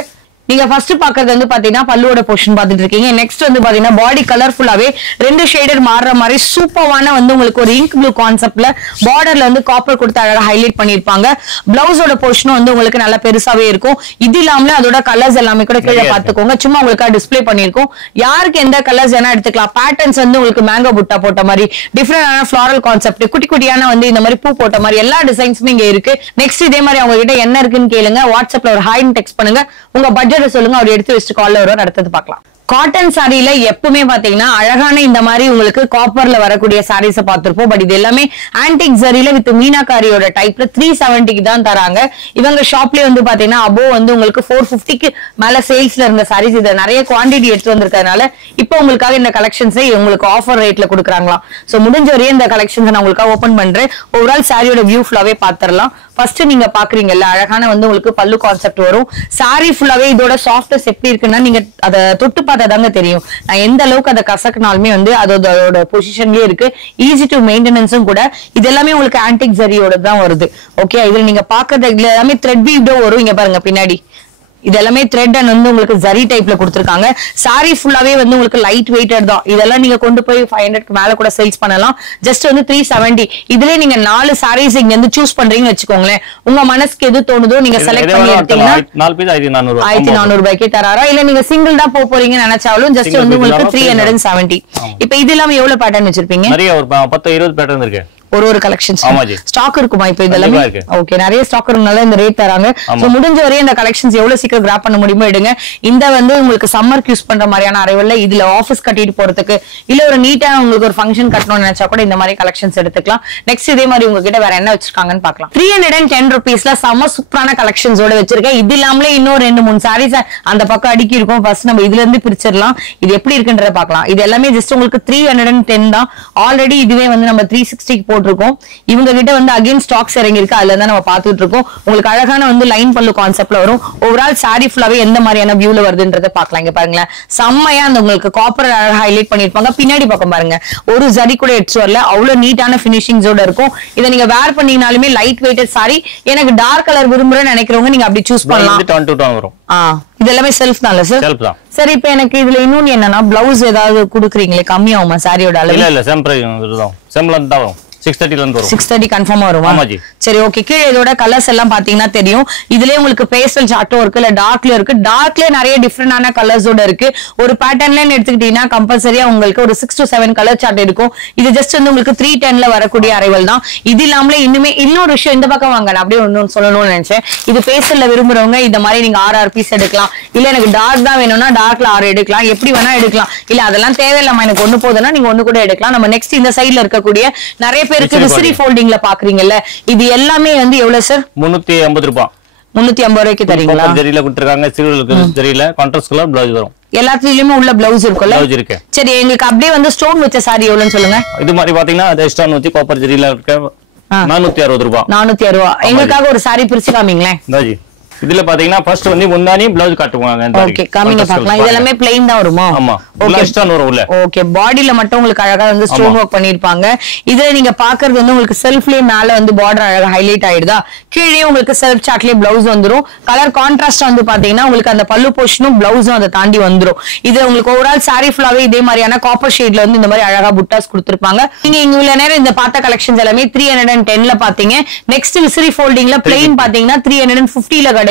நீங்க ஃபர்ஸ்ட் பாக்குறது வந்து பாத்தீங்கன்னா பல்லுவோட போர்ஷன் பாத்துட்டு இருக்கீங்க. நெக்ஸ்ட் வந்து பாத்தீங்கன்னா பாடி கலர்ஃபுல்லாவே 2 ஷேடர் மாறுற மாதிரி சூப்பரான வந்து உங்களுக்கு ஒரு இங்க் ப்ளூ கான்செப்ட்ல பார்டர்ல வந்து காப்பர் கொடுத்து அழகா ஹைலைட் பண்ணிருப்பாங்க. பிளவுஸோட போர்ஷனும் வந்து உங்களுக்கு நல்லா பெருசாவே இருக்கும். இது இல்லாம அதோட கலர்ஸ் எல்லாமே கூட கீழே பாத்துக்கோங்க. சும்மா உங்களுக்கு டிஸ்பிளே பண்ணிருக்கோம். யாருக்கு எந்த கலர்ஸ் வேணா எடுத்துக்கலாம். பேட்டர்ன்ஸ் வந்து உங்களுக்கு மேங்கோ புட்டா போட்ட மாதிரி டிஃபரெண்டான ஃபிளாரல் கான்செப்ட், குட்டி குட்டியான வந்து இந்த மாதிரி பூ போட்ட மாதிரி எல்லா டிசைன்ஸுமே இங்க இருக்கு. நெக்ஸ்ட் இதே மாதிரி அவங்க கிட்ட என்ன இருக்குன்னு கேளுங்க. வாட்ஸ்அப்ல ஒரு ஹாய்னு டெக்ஸ்ட் பண்ணுங்க. உங்க பட்ஜெட் சொல்லுங்க, அவர் எடுத்து வச்சுட்டு கால்ல வருவார். அடுத்தது பார்க்கலாம். காட்டன் சாரியில எப்பவுமே பாத்தீங்கன்னா அழகான இந்த மாதிரி உங்களுக்கு காப்பர்ல வரக்கூடிய சாரீஸ் பார்த்திருப்போம். பட் இது எல்லாமே ஆன்டிக் ஜரியில வித் மீனாகாரியோட டைப்ல 370க்கு தான் தராங்க. இவங்க ஷாப்லயே வந்து பாத்தீங்கன்னா அபோ வந்து உங்களுக்கு 450க்கு மேல சேல்ஸ்ல இருந்த சாரீஸ் இதை நிறைய குவான்டிட்டி எடுத்து வந்திருக்கிறதுனால இப்போ உங்களுக்காக இந்த கலெக்ஷன்ஸை உங்களுக்கு ஆஃபர் ரேட்ல கொடுக்குறாங்களாம். சோ முடிஞ்ச வரையும் இந்த கலெக்ஷன்ஸ் நான் உங்களுக்காக ஓபன் பண்றேன். ஓவரால் சாரியோட வியூ ஃபுல்லாவே பாத்திரலாம். ஃபர்ஸ்ட் நீங்க பாக்குறீங்கல்ல அழகான வந்து உங்களுக்கு பல்லு கான்செப்ட் வரும். சாரி ஃபுல்லாவே இதோட சாஃப்ட்னஸ் எப்படி இருக்குன்னா நீங்க அதை தொட்டு பார்த்தாதாங்க தெரியும். நான் எந்த அளவுக்கு அதை கசக்குனாலுமே வந்து அதோட பொசிஷன்லயே இருக்கு. ஈஸி டு மெயின்டெனன்ஸும் கூட. இது எல்லாமே உங்களுக்கு ஆன்டிக் ஜரியோட தான் வருது. ஓகே, இதுல நீங்க பாக்குறது இதுல எல்லாமே த்ரெட் வீவ்டோ வரும். இங்க பாருங்க பின்னாடி இது எல்லாமே த்ரெட் அண்ட் வந்து உங்களுக்கு ஜரி டைப்ல கொடுத்திருக்காங்க. சாரி ஃபுல்லாவே வந்து உங்களுக்கு லைட் வெயிட்டட் தான். இதெல்லாம் நீங்க கொண்டு போய் 500க்கு மேல கூட சேல்ஸ் பண்ணலாம். ஜஸ்ட் வந்து 370. இதுல நீங்க 4 சாரீஸ் இங்க வந்து சூஸ் பண்றீங்கன்னு வச்சுக்கோங்களேன். உங்க மனசுக்கு எது தோணுதோ நீங்க செலக்ட் பண்ணி எடுத்தீங்கன்னா 1400 ரூபாய்க்கு தராரா. இல்ல நீங்க சிங்கிள் தான் போறீங்கன்னு நினைச்சாலும் ஜஸ்ட் வந்து உங்களுக்கு 370. இப்ப இது இல்லாம எவ்வளவு பேட்டர்ன் வச்சிருப்பீங்க? நிறைய ஒரு 10-20 பேட்டர்ன் இருக்கு. ஒரு கலெக்ஷன்ஸ் ஸ்டாக் இருக்குமா இப்ப இதெல்லாம்? ஓகே, நிறைய ஸ்டாக் இருக்கனால இந்த ரேட் தராங்க. சோ முடிஞ்ச வரையும் இந்த கலெக்ஷன்ஸ் எவ்வளவு சீக்கிரம் கிராப் பண்ண முடியுமோ எடுங்க. இந்த வந்து உங்களுக்கு சம்மருக்கு யூஸ் பண்ற மாதிரியான அரைவல்ல இதுல ஆபீஸ் கட்டிட்டு போறதுக்கு இல்ல ஒரு நீட்டா உங்களுக்கு ஒரு ஃபங்க்ஷன் கட்டணும்னு நினைச்சா கூட இந்த மாதிரி கலெக்ஷன்ஸ் எடுத்துக்கலாம். நெக்ஸ்ட் இதே மாதிரி உங்ககிட்ட வேற என்ன வச்சிருக்காங்கன்னு பார்க்கலாம். 310 ரூபீஸ்ல செம சூப்பரான கலெக்ஷன்ஸோட வச்சிருக்கேன். இது இல்லாமலே இன்னும் 2-3 சாரீஸ் அந்த பக்கம் அடுக்கி இருக்கும். ஃபர்ஸ்ட் நம்ம இதுல இருந்து பிரிச்சிடலாம். இது எப்படி இருக்குன்றத பார்க்கலாம். இது எல்லாமே ஜஸ்ட் உங்களுக்கு 310 தான். ஆல்ரெடி இதுவே வந்து நம்ம 360 போட்டு போட்டிருக்கோம். இவங்க கிட்ட வந்து அகைன் ஸ்டாக்ஸ் இறங்கி இருக்கு, அதுல தான் நம்ம பாத்துட்டு இருக்கோம். உங்களுக்கு அழகான வந்து லைன் பல்லு கான்செப்ட்ல வரும். ஓவரால் சாரி ஃபுல்லாவே எந்த மாதிரியான வியூல வருதுன்றத பாக்கலாம். இங்க பாருங்களேன், செம்மையா அந்த உங்களுக்கு காப்பர் ஹைலைட் பண்ணிருப்பாங்க. பின்னாடி பக்கம் பாருங்க, ஒரு ஜரி கூட எட்ஸ் வரல, அவ்வளவு நீட்டான பினிஷிங்ஸோட இருக்கும். இதை நீங்க வேர் பண்ணீங்கனாலுமே லைட் வெயிட்டட் சாரி. எனக்கு டார்க் கலர் விரும்புறேன்னு நினைக்கிறவங்க நீங்க அப்படி சூஸ் பண்ணலாம். வரும். இது எல்லாமே செல்ஃப் தான் சார்? செல்ஃப் தான். சரி, இப்ப எனக்கு இதுல இன்னொன்னு என்னன்னா, பிளவுஸ் ஏதாவது குடுக்குறீங்களே கம்மியாகுமா சாரியோட அளவு? இல்ல சேம் பிரைஸ் தான், சேம் லென்த் தான் வரும். 630 ல இருந்து வரும். 630 கன்ஃபார்மா வருமா? சரி, ஓகே. கீழே இதோட கலர்ஸ் எல்லாம் பாத்தீங்கன்னா தெரியும். இதுலயே உங்களுக்கு பேஸ்டல் சார்ட்டும் இருக்கு, இல்ல டார்க்ல இருக்கு. டார்க்ல நிறைய டிஃபரெண்டான கலர்ஸோட இருக்கு. ஒரு பேட்டர்ன்ல எடுத்துக்கிட்டீங்கன்னா கம்பல்சரியா உங்களுக்கு ஒரு 6 to 7 கலர் சார்ட் இருக்கும். இது ஜஸ்ட் வந்து உங்களுக்கு 310ல வரக்கூடிய அரைவல் தான். இது இல்லாமலே இன்னுமே இன்னொரு விஷயம், இந்த பக்கம் வாங்க, நான் அப்படியே ஒன்னு சொல்லணும்னு நினைச்சேன். இது பேஸ்டல்ல விரும்புறவங்க இந்த மாதிரி நீங்க 6 பீஸ் எடுக்கலாம். இல்ல எனக்கு டார்க் தான் வேணும்னா டார்க்ல 6 எடுக்கலாம். எப்படி வேணா எடுக்கலாம். இல்ல அதெல்லாம் தேவையில்லாம எனக்கு ஒண்ணு போதுன்னா நீங்க ஒண்ணு கூட எடுக்கலாம். நம்ம நெக்ஸ்ட் இந்த சைட்ல இருக்கக்கூடிய நிறைய பேருக்கு விசிறி ஃபோல்டிங்ல பாக்குறீங்கல்ல, இது எல்லாமே வந்து எவ்வளவு சார்? 350 ரூபாய். 350 ரூபாய்க்கு தரீங்களா? ஜரியில கொடுத்திருக்காங்க, சில்வர் ஜரியில கான்ட்ராஸ்ட் கலர் ப்ளவுஸ் வரும். எல்லாத்துலயுமே உள்ள பிளவுஸ் இருக்கும்ல? பிளவுஸ் இருக்கு. சரி, எங்களுக்கு அப்படியே வந்து ஸ்டோன் வச்ச சாரி எவ்வளவுன்னு சொல்லுங்க. இது மாதிரி பாத்தீங்கன்னா அது ஸ்டோன் வச்சு காப்பர் ஜரியில இருக்க 460 ரூபாய். 460 ரூபாய். எங்களுக்காக ஒரு சாரி பிரிச்சு காமிங்களேன். இதுல பாத்தீங்கன்னா ஃபர்ஸ்ட் வந்து முந்தானி ப்ளவுஸ் காட்டுவாங்க. ஓகே, காமிங்க பார்க்கலாம். இதெல்லாம் ப்ளைன் தான் வருமா? ஆமா, ஓகே. ஸ்டோன் வரும் உள்ள. ஓகே, பாடியில மட்டும் உங்களுக்கு அழகா வந்து ஸ்டோன் வர்க் பண்ணிருப்பாங்க. இதுல நீங்க பாக்குறது வந்து உங்களுக்கு செல்ஃப்லயே மேல வந்து பார்டர் அழகா ஹைலைட் ஆயிடுதா. கீழே உங்களுக்கு செல்ஃப் சார்ட்லயே பிளவுஸ் வந்துரும். கலர் கான்ட்ராஸ்ட் வந்து பாத்தீங்கன்னா உங்களுக்கு அந்த பல்லு போர்ஷனும் பிளவுஸும் அதை தாண்டி வந்துரும். இது உங்களுக்கு ஓவரால் சாரி ஃபுல்லாவே இதே மாதிரியான காப்பர் ஷேட்ல வந்து இந்த மாதிரி அழகா புட்டாஸ் கொடுத்திருப்பாங்க. நீங்க இவ்வளவு நேரம் இந்த பார்த்த கலெக்ஷன்ஸ் எல்லாமே 310ல பாத்தீங்க. நெக்ஸ்ட் விசிறி ஃபோல்டிங்ல பிளைன் பாத்தீங்கன்னா 350ல கிடைக்கும்.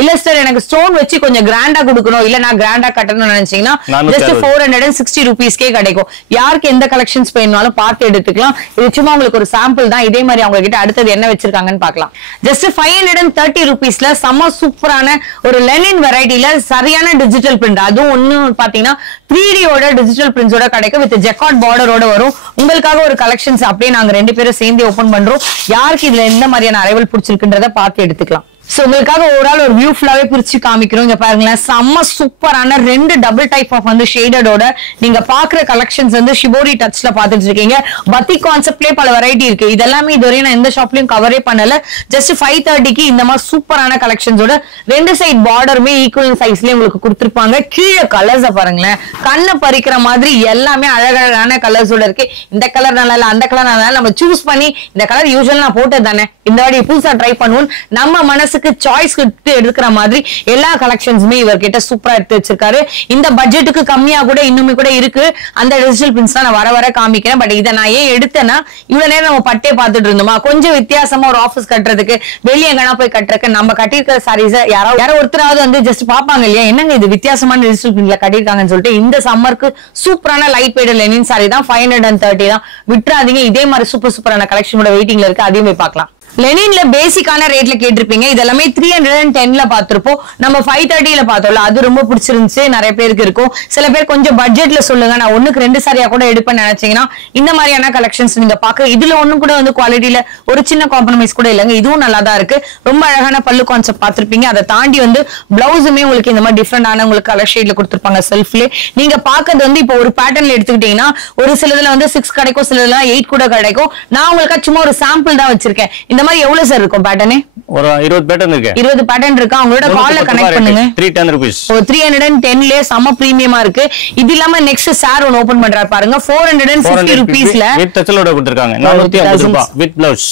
இல்ல சார் எனக்கு ஸ்டோன் வச்சு கொஞ்சம் கிராண்டா கொடுக்கணும், இல்ல நான் கிராண்டா கட்டணும்னு நினைச்சீங்கன்னா ஜஸ்ட் 460 ரூபீஸ்க்கே கிடைக்கும். யாருக்கு எந்த கலெக்ஷன்ஸ் வேணும்னாலும் பார்த்து எடுத்துக்கலாம். இது சும்மா உங்களுக்கு ஒரு சாம்பிள் தான். இதே மாதிரி அவங்க கிட்ட அடுத்தது என்ன வச்சிருக்காங்கன்னு பார்க்கலாம். ஜஸ்ட் 530 ரூபீஸ்ல செம்ம சூப்பரான ஒரு லெனின் வெரைட்டில சரியான டிஜிட்டல் பிரிண்ட். அதுவும் ஒண்ணு பாத்தீங்கன்னா 3Dயோட டிஜிட்டல் பிரிண்ட்ஸோட கிடைக்கும். வித் ஜெக்கார்ட் பார்டரோட வரும். உங்களுக்காக ஒரு கலெக்ஷன்ஸ் அப்படியே நாங்க 2 பேரும் சேர்ந்து ஓபன் பண்றோம். யாருக்கு இதுல எந்த மாதிரியான அரைவல் பிடிச்சிருக்குன்றத பார்த்து எடுத்துக்கலாம். சோ உங்களுக்காக ஓவரால் ஒரு வியூ ஃபுல்லாவே பிரிச்சு காமிக்கிறோம். இங்க பாருங்களேன், செம்ம சூப்பரான 2 டபுள் டைப் ஆஃப் வந்து ஷேடடோட நீங்க பாக்குற கலெக்ஷன்ஸ் வந்து ஷிபோரி டச்ல பாத்துட்டு இருக்கீங்க. பத்திக் கான்செப்ட்லயே பல வெரைட்டி இருக்கு. இதெல்லாமே இதுவரையும் நான் எந்த ஷாப்லயும் கவரே பண்ணல. ஜஸ்ட் 530க்கு இந்த மாதிரி சூப்பரான கலெக்ஷன்ஸோட 2 சைட் பார்டருமே ஈக்குவல் சைஸ்லயே உங்களுக்கு கொடுத்திருப்பாங்க. கீழே கலர்ஸ பாருங்களேன், கண்ணை பறிக்கிற மாதிரி எல்லாமே அழகழகான கலர்ஸோட இருக்கு. இந்த கலர் நல்லா இல்ல, அந்த கலர் நல்லா இல்ல, நம்ம சூஸ் பண்ணி இந்த கலர் யூசுவலா நான் போட்டது தானே, இந்த வாட்டி புதுசா ட்ரை பண்ணுவோம் நம்ம மனசுக்கு சாய்ஸ் எடுக்கிற மாதிரி எல்லா கலெக்ஷன்ஸுமே இவர்கிட்ட சூப்பரா எடுத்து வச்சிருக்காரு. இந்த பட்ஜெட்டுக்கு கம்மியா கூட இன்னுமே கூட இருக்கு. அந்த டிஜிட்டல் பிரிண்ட்ஸ் தான் நான் வர வர காமிக்கிறேன். பட் இதை நான் ஏன் எடுத்தேன்னா, இவ்வளவு நேரம் நம்ம பட்டே பார்த்துட்டு இருந்தோமா, கொஞ்சம் வித்தியாசமா ஒரு ஆபீஸ் கட்டுறதுக்கு, வெளியே எங்கன்னா போய் கட்டுறதுக்கு, நம்ம கட்டிருக்கிற சாரீஸ் யாரோ ஒருத்தராவது வந்து ஜஸ்ட் பாப்பாங்க இல்லையா, என்னங்க இது வித்தியாசமான டிஜிட்டல் பிரிண்ட்ல கட்டிருக்காங்கன்னு சொல்லிட்டு இந்த சம்மருக்கு சூப்பரான லைட் வெயிட் லெனின் சாரி தான் 530 தான். விட்டுறாதீங்க. இதே மாதிரி சூப்பரான கலெக்ஷனோட வெயிட்டிங்ல இருக்கு. அதையும் போய் பார்க்கலாம். லெனின்ல பேசிக்கான ரேட்ல கேட்டிருப்பீங்க. இதெல்லாமே 310ல பாத்திருப்போம். நம்ம 530ல பார்த்தோம்ல, அது ரொம்ப பிடிச்சிருந்துச்சு. நிறைய பேருக்கு இருக்கும். சில பேர் கொஞ்சம் பட்ஜெட்ல சொல்லுங்க, நான் 1க்கு 2 சாரியா கூட எடுப்பேன்னு நினைச்சீங்கன்னா இந்த மாதிரியான கலெக்ஷன்ஸ் நீங்க பாக்க. இதுல ஒண்ணும் கூட வந்து குவாலிட்டியில ஒரு சின்ன காம்ப்ரமைஸ் கூட இல்லைங்க. இதுவும் நல்லா தான் இருக்கு. ரொம்ப அழகான பல்லு கான்செப்ட் பாத்திருப்பீங்க. அதை தாண்டி வந்து பிளவுஸுமே உங்களுக்கு இந்த மாதிரி டிஃபரெண்டான உங்களுக்கு கலர் ஷேட்ல கொடுத்திருப்பாங்க செல்ஃப்ல. நீங்க பாக்குறது வந்து இப்போ ஒரு பேட்டர்ன்ல எடுத்துக்கிட்டீங்கன்னா ஒரு சிலதுல வந்து 6 கிடைக்கும், சிலதுல 8 கூட கிடைக்கும். நான் உங்களுக்கு சும்மா ஒரு சாம்பிள் தான் வச்சிருக்கேன். இந்த மாதிரி எவ்வளவு சார் இருக்கும் பேட்டர்ன்? ஒரு 20 பேட்டர்ன் இருக்கு. 20 பேட்டர்ன் இருக்கு. அவங்களோட கால்ல கனெக்ட் பண்ணுங்க. 310 ரூபீஸ். 310ல செம பிரீமியமா இருக்கு. இது இல்லாம நெக்ஸ்ட் சார் ஒன்னு ஓபன் பண்றாரு பாருங்க. 450 ரூபீஸ்ல வித் டச்சலோட கொடுத்திருக்காங்க. 450 ரூபாய் வித் பிளவுஸ்.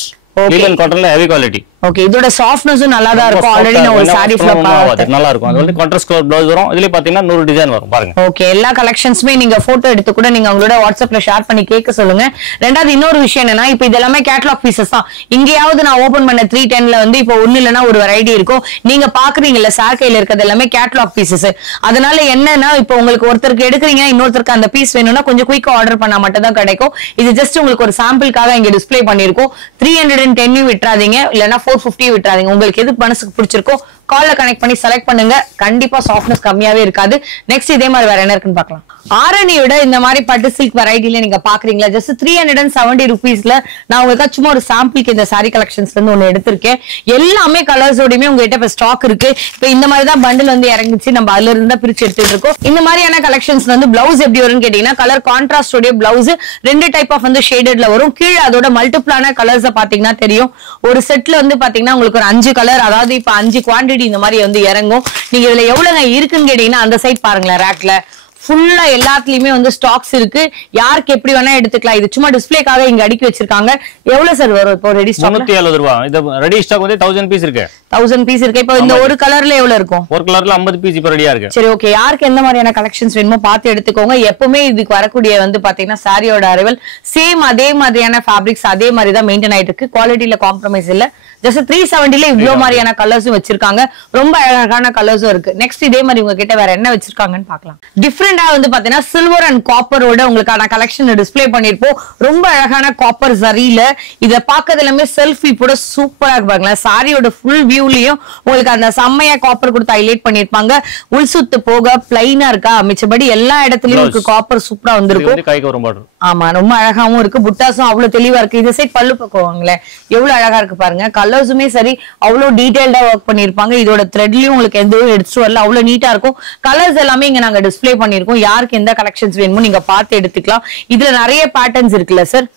லினன் காட்டன்ல ஹெவி குவாலிட்டி. ஓகே, இதோட சாஃப்ட்னஸும் நல்லா தான் இருக்கும். ஆல்ரெடி நான் ஒரு சாரி ஃப்ளாப் பார்த்தேன், நல்லா இருக்கும். அது வந்து கான்ட்ராஸ்ட் கலர் ப்ளவுஸ் வரும். இதுல பாத்தீங்கன்னா 100 டிசைன் வரும் பாருங்க. ஓகே, எல்லா கலெக்ஷன்ஸ்மே நீங்க போட்டோ எடுத்து கூட நீங்க அவங்களோட வாட்ஸ்அப்ல ஷேர் பண்ணி கேட்க சொல்லுங்க. ரெண்டாவது இன்னொரு விஷயம் என்னன்னா, இப்போ இதெல்லாமே கேட்டலாக் பீசஸ் தான். இங்கேயாவது நான் ஓபன் பண்ண 310ல வந்து இப்போ ஒண்ணு இல்லனா ஒரு வெரைட்டி இருக்கும். நீங்க பாக்குறீங்கல்ல சார் கையில இருக்கிறது எல்லாமே கேட்டலாக் பீசஸ். அதனால என்னன்னா, இப்போ உங்களுக்கு ஒருத்தருக்கு எடுக்கிறீங்க, இன்னொருத்தருக்கு அந்த பீஸ் வேணும்னா கொஞ்சம் குயிக்கா ஆர்டர் பண்ணா மட்டும் தான் கிடைக்கும். இது ஜஸ்ட் உங்களுக்கு ஒரு சாம்பிளுக்காக இங்க டிஸ்ப்ளே பண்ணிருக்கோம். 310 விட்டுறாதீங்க, இல்லனா 450 விட்டுறாதீங்க. உங்களுக்கு எது மனசுக்கு பிடிச்சிருக்கோ கால்ல கனெக்ட் பண்ணி செலக்ட் பண்ணுங்க. கண்டிப்பா சாஃப்ட்னஸ் கம்மியாவே இருக்காது. நெக்ஸ்ட் இதே மாதிரி வேற என்ன இருக்குன்னு பார்க்கலாம். ஆரணியோட இந்த மாதிரி பட்டு சில்க் வெரைட்டில நீங்க பாக்குறீங்களா, ஜஸ்ட் 370 rupeesல நான் உங்களுக்கு சும்மா ஒரு சாம்பிளுக்கு இந்த சாரி கலெக்ஷன்ஸ்ல இருந்து ஒன்னு எடுத்திருக்கேன். எல்லாமே கலர்ஸோடயுமே உங்ககிட்ட இப்ப ஸ்டாக் இருக்கு. இப்ப இந்த மாதிரி தான் பண்டில் வந்து இறங்கிச்சு, நம்ம அதுல இருந்து தான் பிரிச்சு எடுத்துட்டு இருக்கோம். இந்த மாதிரியான கலெக்ஷன்ஸ் வந்து பிளவுஸ் எப்படி வரும்னு கேட்டீங்கன்னா, கலர் கான்ட்ராஸ்ட் உடைய பிளவுஸ் 2 டைப் ஆஃப் வந்து ஷேடட்ல வரும். கீழே அதோட மல்டிபிளான கலர்ஸ் பாத்தீங்கன்னா தெரியும். ஒரு செட்ல வந்து பாத்தீங்கன்னா உங்களுக்கு ஒரு 5 கலர், அதாவது இப்ப 5 குவான்டிட்டி இந்த மாதிரி வந்து இறங்கும். நீங்க இதுல எவ்வளவு இருக்குன்னு கேட்டீங்கன்னா அந்த சைட் பாருங்களேன், ரேக்ல ஃபுல்லா எல்லாத்துலயுமே வந்து ஸ்டாக்ஸ் இருக்கு. யாருக்கு எப்படி வேணா எடுத்துக்கலாம். இது சும்மா டிஸ்ப்ளேக்காக இங்க அடுக்கி வச்சிருக்காங்க. எவ்வளவு சார் வரும் இப்போ ரெடி ஸ்டாக்? 370 ரூபாய். இது ரெடி ஸ்டாக் வந்து 1000 பீஸ் இருக்கு. 1000 பீஸ் இருக்கு. இப்போ இந்த ஒரு கலர்ல எவ்வளவு இருக்கும்? ஒரு கலர்ல 50 பீஸ் இப்ப ரெடியா இருக்கு. சரி, ஓகே. யாருக்கு எந்த மாதிரியான கலெக்ஷன்ஸ் வேணுமோ பார்த்து எடுத்துக்கோங்க. எப்பவுமே இதுக்கு வரக்கூடிய வந்து பாத்தீங்கன்னா சாரியோட அரைவல் சேம் அதே மாதிரியான ஃபேப்ரிக்ஸ் அதே மாதிரி தான் மெயின்டைன் ஆயிட்டு இருக்கு. குவாலிட்டியில காம்ப்ரமைஸ் இல்ல. ஜஸ்ட் 370ல இவ்ளோ மாதிரியான கலர்ஸும் வச்சிருக்காங்க. ரொம்ப அழகான கலர்ஸும் இருக்கு. நெக்ஸ்ட் இதே மாதிரி உங்க கிட்ட வேற என்ன வச்சிருக்காங்கன்னு பார்க்கலாம். டிஃபரெண்டா வந்து பாத்தீங்கன்னா சில்வர் அண்ட் காப்பரோட உங்களுக்கான கலெக்ஷன் டிஸ்ப்ளே பண்ணிருப்போம். ரொம்ப அழகான காப்பர் ஜரியில இத பாக்கிறது எல்லாமே செல்ஃபி கூட சூப்பரா இருப்பாங்க. சாரியோட ஃபுல் வியூலயும் உங்களுக்கு அந்த செம்மையா காப்பர் கொடுத்து ஹைலைட் பண்ணிருப்பாங்க. உள் சுத்து போக பிளைனா இருக்கா, மிச்சபடி எல்லா இடத்துலயும் உங்களுக்கு காப்பர் சூப்பரா வந்திருக்கும். ஆமா, ரொம்ப அழகாவும் இருக்கு. புட்டாஸும் அவ்வளவு தெளிவா இருக்கு. இந்த சைட் பல்லு பக்குவாங்களேன், எவ்வளவு அழகா இருக்கு பாருங்க. கலர்ஸுமே சரி அவ்வளவு டீடைல்டா ஒர்க் பண்ணிருப்பாங்க. இதோட த்ரெட்லயும் உங்களுக்கு எதுவும் எடுத்துட்டு வரல, அவ்வளவு நீட்டா இருக்கும். கலர்ஸ் எல்லாமே இங்க நாங்க டிஸ்ப்ளே பண்ணிருக்கோம். யாருக்கு எந்த கலெக்ஷன்ஸ் வேணுமோ நீங்க பார்த்து எடுத்துக்கலாம். இதுல நிறைய பேட்டர்ன்ஸ் இருக்குல்ல சார்?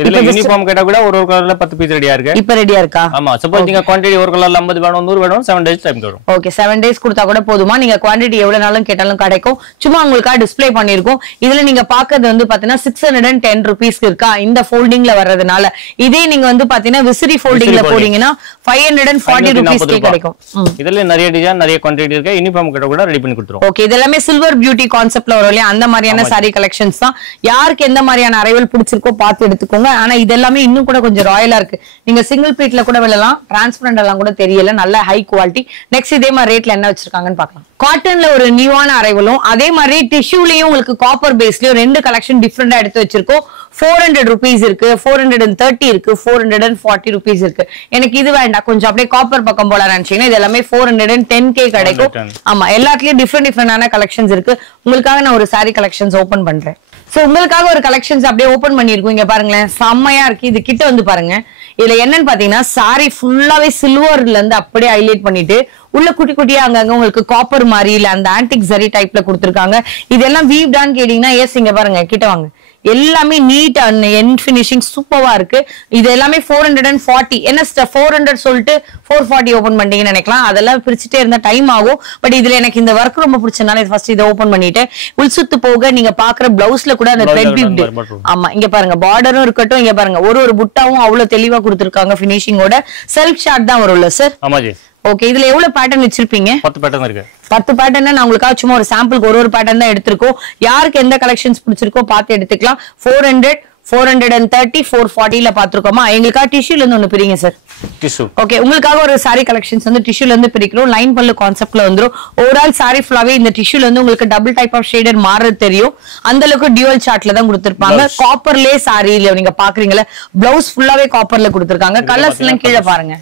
இதுல யூனிஃபார்ம் கேட்டா கூட ஒரு கலர்ல 10 பீஸ் ரெடியா இருக்கு. இப்ப ரெடியா இருக்கா? ஆமா, சப்போஸ் நீங்க குவாண்டிட்டி ஒரு கலர்ல 50 வேணும் 100 வேணும் 7 டேஸ் டைம் வரும். ஓகே, 7 டேஸ் கொடுத்தா கூட போதுமா? நீங்க குவாண்டிட்டி எவ்வளவு நாளும் கேட்டாலும் கிடைக்கும். சும்மா உங்களுக்கா டிஸ்ப்ளே பண்ணிருக்கோம். இதுல நீங்க பாக்குறது வந்து பாத்தீங்கன்னா 610 rupeesக்கு இருக்கா இந்த ஃபோல்டிங்ல வர்றதுனால. இதே நீங்க வந்து பாத்தீங்கன்னா விசிறி ஃபோல்டிங்ல போறீங்கன்னா 540 rupeesக்கு கிடைக்கும். இதுல நிறைய டிசைன் நிறைய குவாண்டிட்டி இருக்கு. யூனிஃபார்ம் கேட்டா கூட ரெடி பண்ணி கொடுத்துறோம். ஓகே, இதெல்லாமே சில்வர் பியூட்டி கான்செப்ட்ல வரும் இல்லையா, அந்த மாதிரியான சாரி கலெக்ஷன்ஸ் தான். யாருக்கு எந்த மாதிரியான அரைவல் பிடிச்சிருக்கோ பார்த்து எடுத்துக்கோங்க. ஆனா இதெல்லாமே இன்னும் கூட கொஞ்சம் ராயலா இருக்கு. நீங்க சிங்கிள் பீட்ல கூட விழலாம். டிரான்ஸ்பரண்ட் எல்லாம் கூட தெரியல, நல்ல ஹை குவாலிட்டி. நெக்ஸ்ட் இதே மாதிரி ரேட்ல என்ன வச்சிருக்காங்கன்னு பார்க்கலாம். காட்டன்ல ஒரு நியூவான அரைவலும், அதே மாதிரி டிஷ்யூலயும் உங்களுக்கு காப்பர் பேஸ்லயும் 2 கலெக்ஷன் டிஃபரெண்டா எடுத்து வச்சிருக்கோம். 400 rupees இருக்கு, 430 இருக்கு, 440 rupees இருக்கு. எனக்கு இது வேண்டாம், கொஞ்சம் அப்படியே காப்பர் பக்கம் போல நினைச்சீங்கன்னா இது எல்லாமே 410K கிடைக்கும். ஆமா, எல்லாத்துலயும் டிஃபரெண்டான கலெக்ஷன்ஸ் இருக்கு. உங்களுக்காக நான் ஒரு சாரி கலெக்ஷன்ஸ் ஓபன் பண்றேன். சோ உங்களுக்காக ஒரு கலெக்ஷன்ஸ் அப்படியே ஓபன் பண்ணிருக்கோம். இங்க பாருங்களேன், செம்மையா இருக்கு. இது கிட்ட வந்து பாருங்க. இதுல என்னன்னு பாத்தீங்கன்னா சாரி ஃபுல்லாவே சில்வர்ல இருந்து அப்படியே ஹைலைட் பண்ணிட்டு உள்ள குட்டி குட்டியா அங்கங்க உங்களுக்கு காப்பர் மாதிரி இல்ல அந்த ஆன்டிக் ஜரி டைப்ல கொடுத்திருக்காங்க. இதெல்லாம் வீவ்டான்னு கேட்டீங்கன்னா எஸ். இங்க பாருங்க, கிட்ட வாங்க. எல்லாமே நீட் அண்ட் எண்ட் பினிஷிங் சூப்பரா இருக்கு. இது எல்லாமே 440. என்ன 400 சொல்லிட்டு 440 ஓபன் பண்ணீங்கன்னு நினைக்கலாம். அதெல்லாம் பிரிச்சுட்டே இருந்தா டைம் ஆகும். பட் இதுல எனக்கு இந்த ஒர்க் ரொம்ப பிடிச்சனால ஃபர்ஸ்ட் இதை ஓபன் பண்ணிட்டு உள் சுத்து போக நீங்க பாக்குற பிளவுஸ்ல கூட அந்த த்ரெட் வீவ். ஆமா, இங்க பாருங்க பார்டரும் இருக்கட்டும். இங்க பாருங்க ஒரு புட்டாவும் அவ்வளவு தெளிவா கொடுத்திருக்காங்க. பினிஷிங்கோட செல்ஃப் ஷாட் தான் வரும்ல சார்? ஆமாஜி. ஓகே, இதுல எவ்வளவு பேட்டர்ன் வச்சிருப்பீங்க? 10 பேட்டர்ன் இருக்கு. 10 பேட்டர்ன் நான் உங்களுக்காக சும்மா ஒரு சாம்பிளுக்கு ஒரு பேட்டர்ன் தான் எடுத்திருக்கோம். யாருக்கு எந்த கலெக்ஷன்ஸ் பிடிச்சிருக்கோ பார்த்து எடுத்துக்கலாம். 400, 430, 440ல பாத்துருக்கோமா? எங்களுக்காக டிஷ்யூல இருந்து ஒண்ணு பிரிங்க சார். டிஷ்யூ. ஓகே, உங்களுக்காக ஒரு சாரி கலெக்ஷன்ஸ் வந்து டிஷ்யூல இருந்து பிரிக்கிறோம். லைன் பல்லு கான்செப்ட்ல வந்துரும். ஓவரால் சாரி ஃபுல்லாவே இந்த டிஷ்யூல இருந்து உங்களுக்கு டபுள் டைப் ஆஃப் ஷேடட் மாறுறது தெரியும். அந்த அளவுக்கு டியூவல் சார்ட்ல தான் கொடுத்திருப்பாங்க. காப்பர்லே சாரியில நீங்க பாக்குறீங்கல்ல, பிளவுஸ் ஃபுல்லாவே காப்பர்ல கொடுத்திருக்காங்க. கலர்ஸ் எல்லாம் கீழே பாருங்க,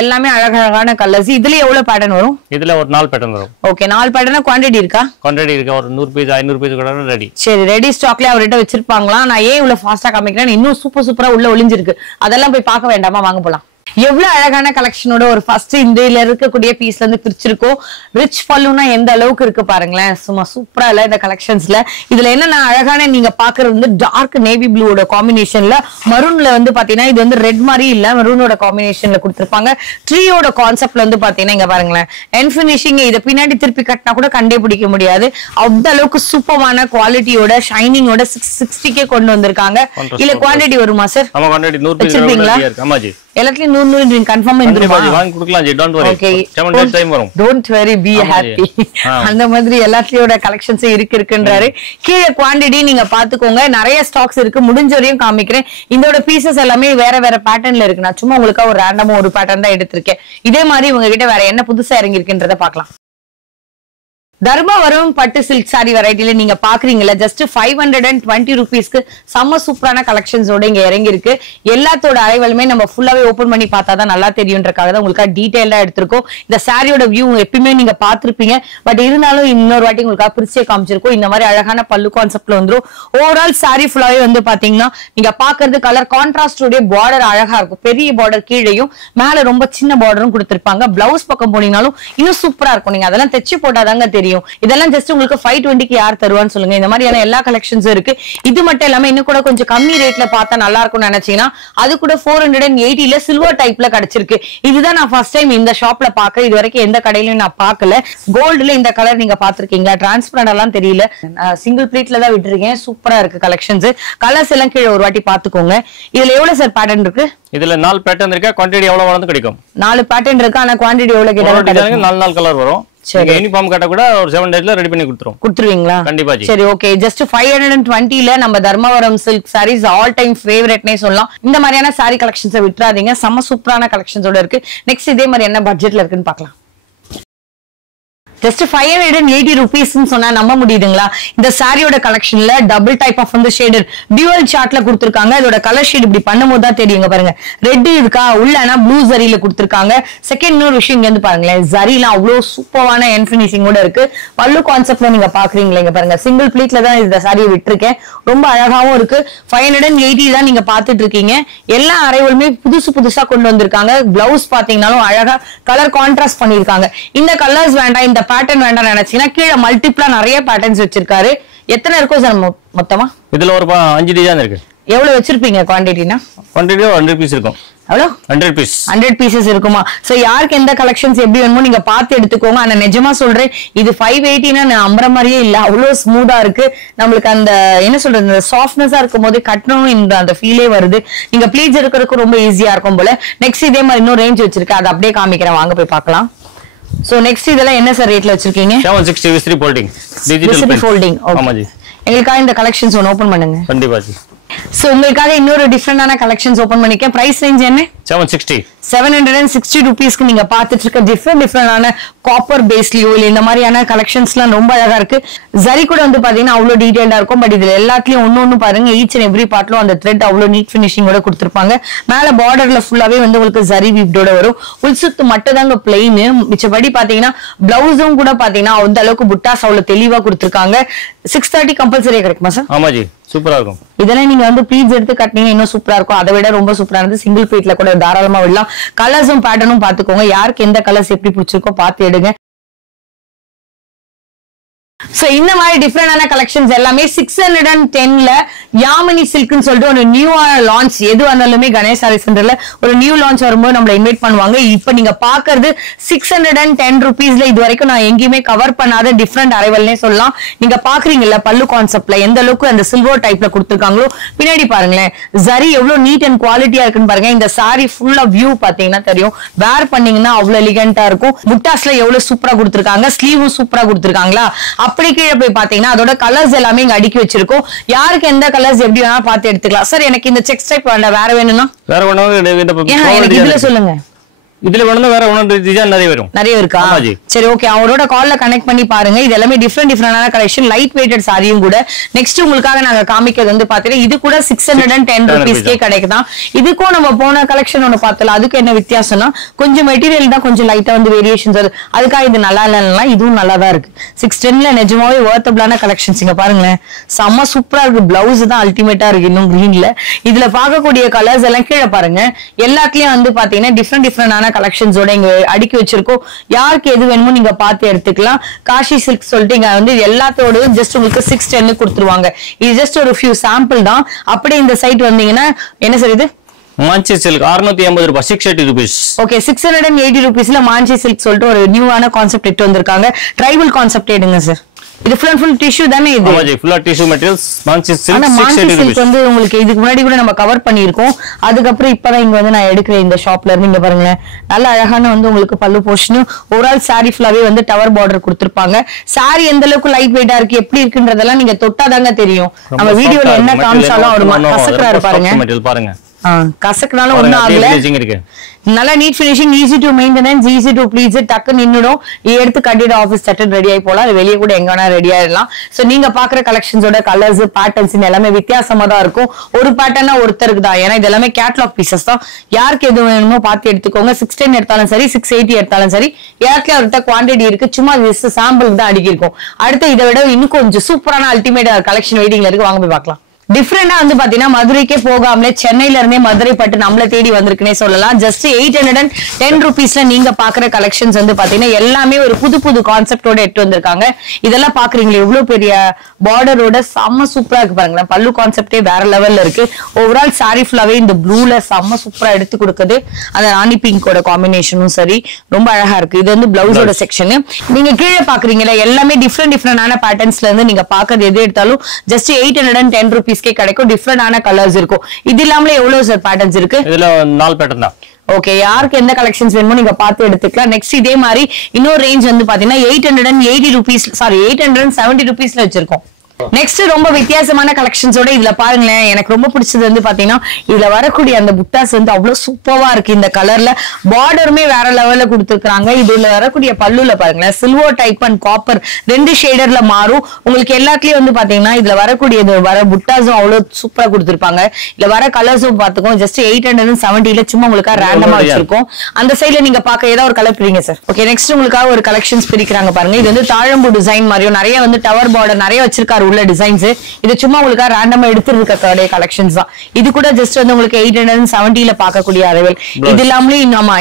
எல்லாமே அழகான கலர்ஸ். இதுல எவ்வளவு பேட்டர்ன் வரும்? இதுல ஒரு 4 பேட்டர்ன் வரும். ஓகே, 4 பேட்டர்னா குவாண்டிட்டி இருக்கா? குவாண்டிட்டி இருக்கு. ஒரு 100 பீஸ் 500 பீஸ் கூட ரெடி. சரி, ரெடி ஸ்டாக்ல அவர்கிட்ட வச்சிருப்பாங்களா? நான் ஏன் இவ்வளவு ஃபாஸ்டா காமிக்கிறேன், இன்னும் சூப்பரா உள்ள ஒளிஞ்சிருக்கு. அதெல்லாம் போய் பார்க்க வேண்டாமா? வாங்க போலாம். எவ்வளவு அழகான கலெக்ஷனோட ஒரு ஃபர்ஸ்ட் இந்த இருக்கக்கூடிய பீஸ்ல இருந்து பிரிச்சிருக்கோம். ரிச் பல்லுனா எந்த அளவுக்கு இருக்கு பாருங்களேன், சும்மா சூப்பரா இல்ல இந்த கலெக்ஷன்ஸ்ல. இதுல என்ன அழகான நீங்க பாக்குறது வந்து டார்க் நேவி ப்ளூவோட காம்பினேஷன்ல மரூன்ல வந்து பாத்தீங்கன்னா இது வந்து ரெட் மாதிரி இல்ல, மரூனோட காம்பினேஷன்ல கொடுத்திருப்பாங்க. ட்ரீயோட கான்செப்ட்ல வந்து பாத்தீங்கன்னா இங்க பாருங்களேன், எண்ட் பினிஷிங் இதை பின்னாடி திருப்பி கட்டினா கூட கண்டே பிடிக்க முடியாது. அந்த அளவுக்கு சூப்பரான குவாலிட்டியோட ஷைனிங்கோட 660K கொண்டு வந்திருக்காங்க. இல்ல குவாண்டிட்டி வருமா சார்? ஆமா, குவாண்டிட்டி 100 பீஸ் இருக்கு. ஆமாஜி, எல்லாத்துலயும் 100 கன்ஃபார்ம் வந்துருமா? வாங்கி கொடுக்கலாம் ji, don't worry. Okay, 7 days time வரும். Don't worry, be happy. அந்த மாதிரி எல்லாத்துலயோட கலெக்ஷன்ஸ் இருக்குன்றாரு. கீழே குவாண்டிட்டி நீங்க பாத்துக்கோங்க, நிறைய ஸ்டாக்ஸ் இருக்கு. முடிஞ்ச வரையும் காமிக்கிறேன். இதோட பீசஸ் எல்லாமே வேற வேற பேட்டர்ன்ல இருக்கு. நான் சும்மா உங்களுக்கு ஒரு ரேண்டமா ஒரு பேட்டர்ன் தான் எடுத்திருக்கேன். இதே மாதிரி உங்ககிட்ட வேற என்ன புதுசா இறங்கி இருக்குன்றத பாக்கலாம். தர்மவரம் பட்டு சில்க் சாரி வெரைட்டில நீங்க பாக்குறீங்கல்ல ஜஸ்ட் 520 ரூபீஸ்க்கு செம்ம சூப்பரான கலெக்ஷன்ஸோட இங்க இறங்கி இருக்கு. எல்லாத்தோட அரைவலுமே நம்ம ஃபுல்லாவே ஓபன் பண்ணி பார்த்தாதான் நல்லா தெரியும்ன்றக்காக தான் உங்களுக்கு டீடைலா எடுத்திருக்கோம். இந்த சாரியோட வியூ எப்பயுமே நீங்க பாத்திருப்பீங்க, பட் இருந்தாலும் இன்னொரு வாட்டி உங்களுக்கு பிரிச்சே காமிச்சிருக்கோம். இந்த மாதிரி அழகான பல்லு கான்செப்ட்ல வந்துரும். ஓவரால் சாரி ஃபுல்லாவே வந்து பாத்தீங்கன்னா நீங்க பாக்குறது கலர் கான்ட்ராஸ்டோட பார்டர் அழகா இருக்கும். பெரிய பார்டர் கீழையும் மேல ரொம்ப சின்ன பார்டரும் கொடுத்திருப்பாங்க. பிளவுஸ் பக்கம் போனீங்கனாலும் இன்னும் சூப்பரா இருக்கும். நீங்க அதெல்லாம் தைச்சு போட்டாதாங்க தெரியும். இதெல்லாம் ஜஸ்ட் உங்களுக்கு 520க்கு யார் தருவான்னு சொல்லுங்க. இந்த மாதிரியான எல்லா கலெக்ஷன்ஸும் இருக்கு. இது மட்டும் இல்லாம இன்னும் கூட கொஞ்சம் கம்மி ரேட்ல பார்த்தா நல்லா இருக்கும்னு நினைச்சீங்கன்னா அது கூட 480ல சில்வர் டைப்ல கிடைச்சிருக்கு. இதுதான் நான் ஃபர்ஸ்ட் டைம் இந்த ஷாப்ல பாக்குறேன். இது வரைக்கும் எந்த கடையிலயும் நான் பார்க்கல. கோல்டுல இந்த கலர் நீங்க பாத்திருக்கீங்களா? டிரான்ஸ்பரண்ட் எல்லாம் தெரியல, சிங்கிள் பிளேட்ல தான் விட்டுருக்கேன். சூப்பரா இருக்கு கலெக்ஷன்ஸ். கலர்ஸ் எல்லாம் கீழே ஒரு வாட்டி பாத்துக்கோங்க. இதுல எவ்வளவு சார் பேட்டர்ன் இருக்கு? இதுல 4 பேட்டர்ன் இருக்கு. குவாண்டிட்டி எவ்வளவு வந்து கிடைக்கும்? 4 பேட்டர்ன் இருக்கு. ஆனா குவாண்டிட்டி எவ்வளவு கேட்டாலும் 4 கலர் வரும். சரி, யூனிஃபார்ம் கட்ட கூட ஒரு 7 டேஸ்ல ரெடி பண்ணி கொடுத்துருவீங்களா? கண்டிப்பா ஜி. சரி, ஓகே. ஜஸ்ட் 520ல நம்ம தர்மவரம் சில்க் சாரீஸ் ஆல் டைம் ஃபேவரட்னே சொல்லலாம். இந்த மாதிரியான சாரி கலெக்ஷன்ஸை விட்டுறாதீங்க. செம்ம சூப்பரான கலெக்ஷன்ஸோட இருக்கு. நெக்ஸ்ட் இதே மாதிரி என்ன பட்ஜெட்ல இருக்குன்னு பார்க்கலாம். ஜஸ்ட் 580 ரூபீஸ்ன்னு சொன்னா நம்ப முடியுதுங்களா? இந்த சாரியோட கலெக்ஷன்ல டபுள் டைப் ஆஃப் வந்து ஷேடர் டியூவல் சார்ட்ல கொடுத்திருக்காங்க. இதோட கலர் ஷேட் இப்படி பண்ணும்போது தான் தெரியுங்க. பாருங்க, ரெட் இருக்கா, உள்ளனா ப்ளூ ஜரியில கொடுத்திருக்காங்க. செகண்ட் இன்னொரு விஷயம் இங்க வந்து பாருங்களேன், ஜரிலாம் அவ்வளவு சூப்பரான என் ஃபினிஷிங்கோட இருக்கு. பல்லு கான்செப்ட்ல நீங்க பாக்குறீங்களா? இங்க பாருங்க, சிங்கிள் பிளீட்ல தான் இந்த சாரியை விட்டுருக்கேன். ரொம்ப அழகாவும் இருக்கு. 580 தான் நீங்க பாத்துட்டு இருக்கீங்க. எல்லா அரைவலுமே புதுசா கொண்டு வந்திருக்காங்க. பிளவுஸ் பாத்தீங்கன்னாலும் அழகா கலர் கான்ட்ராஸ்ட் பண்ணிருக்காங்க. இந்த கலர்ஸ் வேண்டாம், இந்த பேட்டர்ன் வேண்டாம் நினைச்சீங்கன்னா கீழே மல்டிப்ளா நிறைய பேட்டர்ன்ஸ் வச்சிருக்காரு. எத்தனை இருக்கும் சார் மொத்தமா? இதுல ஒரு 5 டிசைன் இருக்கு. எவ்வளவு வச்சிருப்பீங்க குவாண்டிட்டினா? குவாண்டிட்டி 100 பீஸ் இருக்கும். எவ்வளவு? 100 பீசஸ் இருக்குமா? சோ யாருக்கு எந்த கலெக்ஷன்ஸ் எப்படி வேணுமோ நீங்க பார்த்து எடுத்துக்கோங்க. ஆனா நிஜமா சொல்றேன், இது 580னா நான் நம்புற மாதிரியே இல்ல. அவ்வளவு ஸ்மூதா இருக்கு. நம்மளுக்கு அந்த என்ன சொல்றது, இந்த சாஃப்ட்னஸா இருக்கும் போது கட்டணும் இந்த அந்த ஃபீலே வருது. நீங்க ப்ளீட்ஸ் எடுக்கிறதுக்கு ரொம்ப ஈஸியா இருக்கும் போல. நெக்ஸ்ட் இதே மாதிரி இன்னும் ரேஞ்ச் வச்சிருக்கேன், அதை அப்படியே காமிக்கிறேன், வாங்க போய் பார்க்கலாம். சோ நெக்ஸ்ட் இதெல்லாம் என்ன சார் ரேட்ல வச்சிருக்கீங்க? 760 விஸ்ரி ஃபோல்டிங், டிஜிட்டல் ஃபோல்டிங். ஆமா ஜி. எங்களுக்காக இந்த கலெக்ஷன்ஸ் ஒன்னு ஓபன் பண்ணுங்க. கண்டிப்பா ஜி. சோ உங்களுக்காக இன்னொரு டிஃபரெண்டான கலெக்ஷன்ஸ் ஓபன் பண்ணிருக்கேன். பிரைஸ் ரேஞ்ச் என்ன? 760 ரூபீஸ்க்கு நீங்க பாத்துட்டு இருக்க டிஃபரெண்டான காப்பர் பேஸ்லயோ இல்ல இந்த மாதிரியான கலெக்ஷன்ஸ் எல்லாம் ரொம்ப அழகா இருக்கு. ஜரி கூட வந்து பாத்தீங்கன்னா அவ்வளவு டீடைல்டா இருக்கும். பட் இதுல எல்லாத்துலயும் ஒன்னு பாருங்க, ஈச் அண்ட் எவ்ரி பார்ட்லும் அந்த த்ரெட் அவ்வளவு நீட் பினிஷிங்கோட கொடுத்திருப்பாங்க. மேல பார்டர்ல ஃபுல்லாவே வந்து உங்களுக்கு ஜரி வீப்டோட வரும். உள்சுத்து மட்டும் தாங்க பிளைன். மிச்சபடி பாத்தீங்கன்னா பிளவுஸும் கூட பாத்தீங்கன்னா அந்த அளவுக்கு புட்டாஸ் அவ்வளவு தெளிவா கொடுத்திருக்காங்க. 630 கம்பல்சரியா கிடைக்குமா சார்? ஆமா ஜி, சூப்பரா இருக்கும். இதெல்லாம் நீங்க வந்து ப்ளீட்ஸ் எடுத்து கட்டினீங்க இன்னும் சூப்பரா இருக்கும். அதை விட ரொம்ப சூப்பரானது சிங்கிள் பிளேட்ல கூட தாராளமா விடலாம். கலர்ஸும் பேட்டர்னும் பாத்துக்கோங்க. யாருக்கு எந்த கலர்ஸ் எப்படி பிடிச்சிருக்கோ பாத்து எடுங்க. சோ இந்த மாதிரி டிஃபரெண்டான கலெக்ஷன்ஸ் எல்லாமே 610ல யாமினி சில்க்னு சொல்லிட்டு ஒரு நியூவான லான்ச். எது வந்தாலுமே கணேஷ் சாரி சென்டர்ல ஒரு நியூ லான்ச் வரும்போது நம்மள இன்வைட் பண்ணுவாங்க. இப்ப நீங்க பாக்குறது 610 ரூபீஸ்ல இது வரைக்கும் நான் எங்கேயுமே கவர் பண்ணாத டிஃபரெண்ட் அரைவல்னே சொல்லலாம். நீங்க பாக்குறீங்கல்ல பல்லு கான்செப்ட்ல எந்த அளவுக்கு அந்த சில்வர் டைப்ல கொடுத்திருக்காங்களோ. பின்னாடி பாருங்களேன், ஜரி எவ்வளவு நீட் அண்ட் குவாலிட்டியா இருக்குன்னு பாருங்க. இந்த சாரி ஃபுல்லா வியூ பாத்தீங்கன்னா தெரியும். வேர் பண்ணீங்கன்னா அவ்வளவு எலிகண்டா இருக்கும். முட்டாஸ்ல எவ்வளவு சூப்பரா கொடுத்திருக்காங்க. ஸ்லீவும் சூப்பரா கொடுத்திருக்காங்களா. அப்படி கீழே போய் பாத்தீங்கன்னா அதோட கலர்ஸ் எல்லாமே இங்க அடுக்கி வச்சிருக்கோம். யாருக்கு எந்த கலர்ஸ் எப்படி வேணா பார்த்து எடுத்துக்கலாம். சார் எனக்கு இந்த செக்ஸ் டைப் வேண்டாம், வேற வேணும்னா வேற எனக்கு இதுல சொல்லுங்க. இதுல வேணும் வேற ஒன்னு டிசைன் நிறைய இருக்கா? சரி, ஓகே. அவரோட கால்ல கனெக்ட் பண்ணி பாருங்க. இது எல்லாமே டிஃபரெண்டான கலெக்ஷன், லைட் வெயிட்டட் சாரியும் கூட. நெக்ஸ்ட் உங்களுக்காக நாங்க காமிக்கிறது வந்து பாத்தீங்கன்னா இது கூட 610 ரூபீஸ்க்கே கிடைக்குதான். இதுக்கும் நம்ம போன கலெக்ஷன் ஒண்ணு பார்த்தல, அதுக்கு என்ன வித்தியாசம்னா கொஞ்சம் மெட்டீரியல் தான் கொஞ்சம் லைட்டா வந்து வேரியேஷன்ஸ் வருது. அதுக்காக இது நல்லா இல்லைன்னா இதுவும் நல்லா தான் இருக்கு. 610ல நிஜமாவே வொர்த்தபிளான கலெக்ஷன்ஸ். இங்க பாருங்களேன், செம்ம சூப்பரா இருக்கு. பிளவுஸ் தான் அல்டிமேட்டா இருக்கு. இன்னும் கிரீன்ல இதுல பார்க்கக்கூடிய கலர்ஸ் எல்லாம் கீழே பாருங்க. எல்லாத்துலயும் வந்து பாத்தீங்கன்னா டிஃபரெண்டான கலெக்ஷன்ஸோட இங்க அடுக்கி வச்சிருக்கோம். யாருக்கு எது வேணுமோ நீங்க பார்த்து எடுத்துக்கலாம். காஷி சில்க் சொல்லிட்டு இங்க வந்து எல்லாத்தோட ஜஸ்ட் உங்களுக்கு 610 கொடுத்துருவாங்க. இது ஜஸ்ட் ஒரு ஃபியூ சாம்பிள் தான். அப்படியே இந்த சைட் வந்தீங்கன்னா என்ன சார் இது? மாஞ்சி சில்க் 680 ரூபாய், 680 rupees. ஓகே, 680 ரூபீஸ்ல மாஞ்சி சில்க் சொல்லிட்டு ஒரு நியூவான கான்செப்ட் எடுத்து வந்திருக்காங்க. ட்ரைபல் கான்செப்ட் எடுங்க சார். இது ஃபுல் அண்ட் ஃபுல் டிஷ்யூ தானே இது? ஆமாஜி, ஃபுல்லா டிஷ்யூ மெட்டீரியல்ஸ். மாஞ்சி சில்க் ஆனா மாஞ்சி சில்க் வந்து உங்களுக்கு இதுக்கு முன்னாடி கூட நம்ம கவர் பண்ணியிருக்கோம். அதுக்கப்புறம் இப்பதான் இங்க வந்து நான் எடுக்கிறேன் இந்த ஷாப்ல இருந்து. இங்க பாருங்க, நல்ல அழகான வந்து உங்களுக்கு பல்லு போர்ஷனும் ஓவரால் சாரி ஃபுல்லாவே வந்து டவர் பார்டர் கொடுத்திருப்பாங்க. சாரி எந்த அளவுக்கு லைட் வெயிட்டா இருக்கு எப்படி இருக்குன்றதெல்லாம் நீங்க தொட்டாதாங்க தெரியும். நம்ம வீடியோல என்ன காமிச்சாலும் அவர் கசக்குறாரு பாருங்க. பாருங்க, கசக்குனாலும் ஒண்ணும் ஆகல. நல்லா NEET finishing, easy to maintenance, easy to please, டக்கு நின்னுடும். எடுத்து கட்டிட்டு ஆஃபீஸ் சட்டன் ரெடி ஆகி போலாம். அது வெளியே கூட எங்க வேணா ரெடி ஆயிடலாம். சோ நீங்க பாக்குற கலெக்ஷன்ஸோட கலர்ஸ் பேட்டர்ன்ஸ் எல்லாமே வித்தியாசமா தான் இருக்கும். ஒரு பேட்டர்னா ஒருத்தருக்கு தான், ஏன்னா இது எல்லாமே கேட்லாக் பீசஸ் தான். யாருக்கு எது வேணுமோ பார்த்து எடுத்துக்கோங்க. 610 எடுத்தாலும் சரி, 680 எடுத்தாலும் சரி, யாருக்கே அவர்கிட்ட குவான்டிட்டி இருக்கு. சும்மா சாம்பிள் தான் அடிக்கிருக்கும். அடுத்து இதை விட இன்னும் கொஞ்சம் சூப்பரான அல்டிமேட் கலெக்ஷன் வெயிட்டிங்ல இருக்கு. வாங்க போய் பார்க்கலாம். டிஃபரெண்டா வந்து பாத்தீங்கன்னா மதுரைக்கே போகாமலே சென்னையில இருந்தே மதுரை பட்டு நம்மள தேடி வந்திருக்குன்னே சொல்லலாம். ஜஸ்ட் 810 rupeesல நீங்க பாக்குற கலெக்ஷன்ஸ் வந்து பாத்தீங்கன்னா எல்லாமே ஒரு புது புது கான்செப்டோட எடுத்து வந்திருக்காங்க. இதெல்லாம் பாக்குறீங்களா எவ்வளவு பெரிய பார்டரோட செம்ம சூப்பரா இருக்கு பாருங்களேன். பல்லு கான்செப்டே வேற லெவல்ல இருக்கு. ஓவரால் சாரி ஃபுல்லாவே இந்த ப்ளூல செம்ம சூப்பரா எடுத்து கொடுக்குது. அந்த ராணி பிங்கோட காம்பினேஷனும் சரி ரொம்ப அழகா இருக்கு. இது வந்து பிளவுஸோட செக்ஷன். நீங்க கீழே பாக்குறீங்களா எல்லாமே டிஃப்ரெண்டான பேட்டர்ன்ஸ்ல இருந்து நீங்க பாக்குறது எது எடுத்தாலும் ஜஸ்ட் 810 rupees கிடைக்கும். டிஃபரெண்டான கலர்ஸ் இருக்கும். இது இல்லாமல எவ்வளவு சார் பேட்டர்ன்ஸ் இருக்கு? இதுல 4 பேட்டர்ன் தான். ஓகே, யாருக்கு எந்த கலெக்ஷன்ஸ் வேணுமோ நீங்க பார்த்து எடுத்துக்கலாம். நெக்ஸ்ட் இதே மாதிரி இன்னொரு ரேஞ்ச் வந்து பாத்தீங்கன்னா 880 rupees, சாரி 870 rupeesல வச்சிருக்கோம். நெக்ஸ்ட் ரொம்ப வித்தியாசமான கலெக்ஷன்ஸோட இதுல பாருங்களேன். எனக்கு ரொம்ப பிடிச்சது வந்து பாத்தீங்கன்னா இதுல வரக்கூடிய அந்த புட்டாஸ் வந்து அவ்வளவு சூப்பரா இருக்கு. இந்த கலர்ல பார்டருமே வேற லெவல்ல கொடுத்துருக்காங்க. இதுல வரக்கூடிய பல்லுல பாருங்களேன், சில்வர் டைப் அண்ட் காப்பர் 2 ஷேடர்ல மாறும். உங்களுக்கு எல்லாத்துலயும் வந்து பாத்தீங்கன்னா இதுல வரக்கூடிய வர புட்டாஸும் அவ்வளவு சூப்பரா கொடுத்துருப்பாங்க. இதுல வர கலர்ஸும் பாத்துக்கோங்க. ஜஸ்ட் 870ல சும்மா உங்களுக்கு ரேண்டமா வச்சிருக்கோம். அந்த சைட்ல நீங்க பாக்க ஏதாவது ஒரு கலர் பிரிங்க சார். ஓகே, நெக்ஸ்ட் உங்களுக்காக ஒரு கலெக்ஷன்ஸ் பிரிக்கிறாங்க பாருங்க. இது வந்து தாழம்பூ டிசைன் மாதிரியும் நிறைய வந்து டவர் பார்டர் நிறைய வச்சிருக்காரு உள்ள டிசைன்ஸ். இது சும்மா உங்களுக்கு ரேண்டமா எடுத்துருக்க கலெக்ஷன்ஸ் தான். இது கூட ஜஸ்ட் வந்து உங்களுக்கு 870ல பார்க்கக்கூடிய அரைவல். இது இல்லாமலே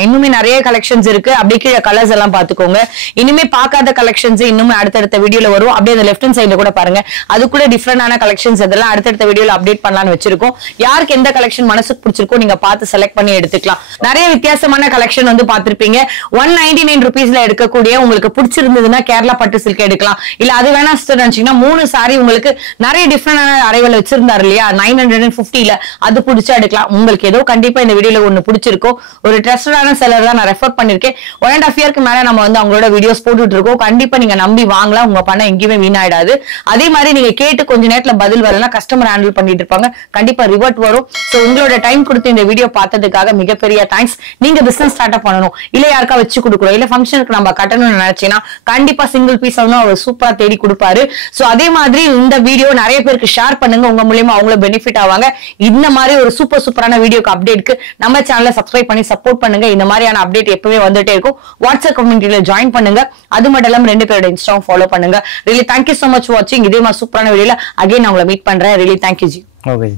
இன்னுமே நிறைய கலெக்ஷன்ஸ் இருக்கு. அப்படியே கீழே கலர்ஸ் எல்லாம் பாத்துக்கோங்க. இனிமே பார்க்காத கலெக்ஷன்ஸ் இன்னுமே அடுத்தடுத்த வீடியோல வரும். அப்படியே அந்த லெஃப்ட் ஹேண்ட் சைடுல கூட பாருங்க, அது கூட டிஃபரெண்டான கலெக்ஷன்ஸ் அதெல்லாம் அடுத்தடுத்த வீடியோல அப்டேட் பண்ணலாம்னு வச்சிருக்கோம். யாருக்கு எந்த கலெக்ஷன் மனசுக்கு பிடிச்சிருக்கோ நீங்க பார்த்து செலக்ட் பண்ணி எடுத்துக்கலாம். நிறைய வித்தியாசமான கலெக்ஷன் வந்து பாத்திருப்பீங்க. 199 rupeesல எடுக்கக்கூடிய உங்களுக்கு பிடிச்சிருந்ததுன்னா கேரளா பட்டு சில்க் எடுக்கலாம். இல்ல அது வேணா நினைச்சீங்கன்னா 3 சாரி உங்களுக்கு நிறைய டிஃபரெண்டான அரைவல் வச்சிருந்தாரு இல்லையா 950ல, அது பிடிச்சா எடுக்கலாம். உங்களுக்கு ஏதோ கண்டிப்பா இந்த வீடியோல ஒண்ணு பிடிச்சிருக்கும். ஒரு ட்ரஸ்டடான செல்லர் தான் நான் ரெஃபர் பண்ணிருக்கேன். 1.5 yearக்கு மேல நம்ம வந்து அவங்களோட வீடியோஸ் போட்டுட்டு இருக்கோம். கண்டிப்பா நீங்க நம்பி வாங்கலாம். உங்க பணம் எங்கேயுமே வீணாயிடாது. அதே மாதிரி நீங்க கேட்டு கொஞ்ச நேரத்துல பதில் வரலன்னா கஸ்டமர் ஹேண்டில் பண்ணிட்டு இருப்பாங்க. கண்டிப்பா ரிவர்ட் வரும். சோ உங்களோட டைம் கொடுத்து இந்த வீடியோ பார்த்ததுக்காக மிகப்பெரிய தேங்க்ஸ். நீங்க பிசினஸ் ஸ்டார்ட் அப் பண்ணணும், இல்ல யாருக்கா வச்சு கொடுக்குறோம், இல்ல ஃபங்க்ஷனுக்கு நம்ம கட்டணும்னு நினைச்சீங்கன்னா கண்டிப்பா சிங்கிள் பீஸ் அவர் சூப்பரா தேடி கொடுப்பாரு. சோ அதே மாதிரி இந்த வீடியோ நிறைய பேருக்கு ஷேர் பண்ணுங்க. உங்க மூலமா அவங்கள பெனிஃபிட் ஆவாங்க. இந்த மாதிரி ஒரு சூப்பரான வீடியோக்கு அப்டேட்க்கு நம்ம சேனலை சப்ஸ்கிரைப் பண்ணி சப்போர்ட் பண்ணுங்க. இந்த மாதிரியான அப்டேட் எப்பவுமே வந்துட்டே இருக்கும். வாட்ஸ்அப் கம்யூனிட்டியில ஜாயின் பண்ணுங்க. அது மட்டும் இல்லாம 2 பேரோட இன்ஸ்டாவும் ஃபாலோ பண்ணுங்க. ரியலி தேங்க்யூ சோ மச் வாட்சிங். இதே மாதிரி சூப்பரான வீடியோல அகைன் நான் உங்களை மீட் பண்றேன். Really thank you G. ஓகே.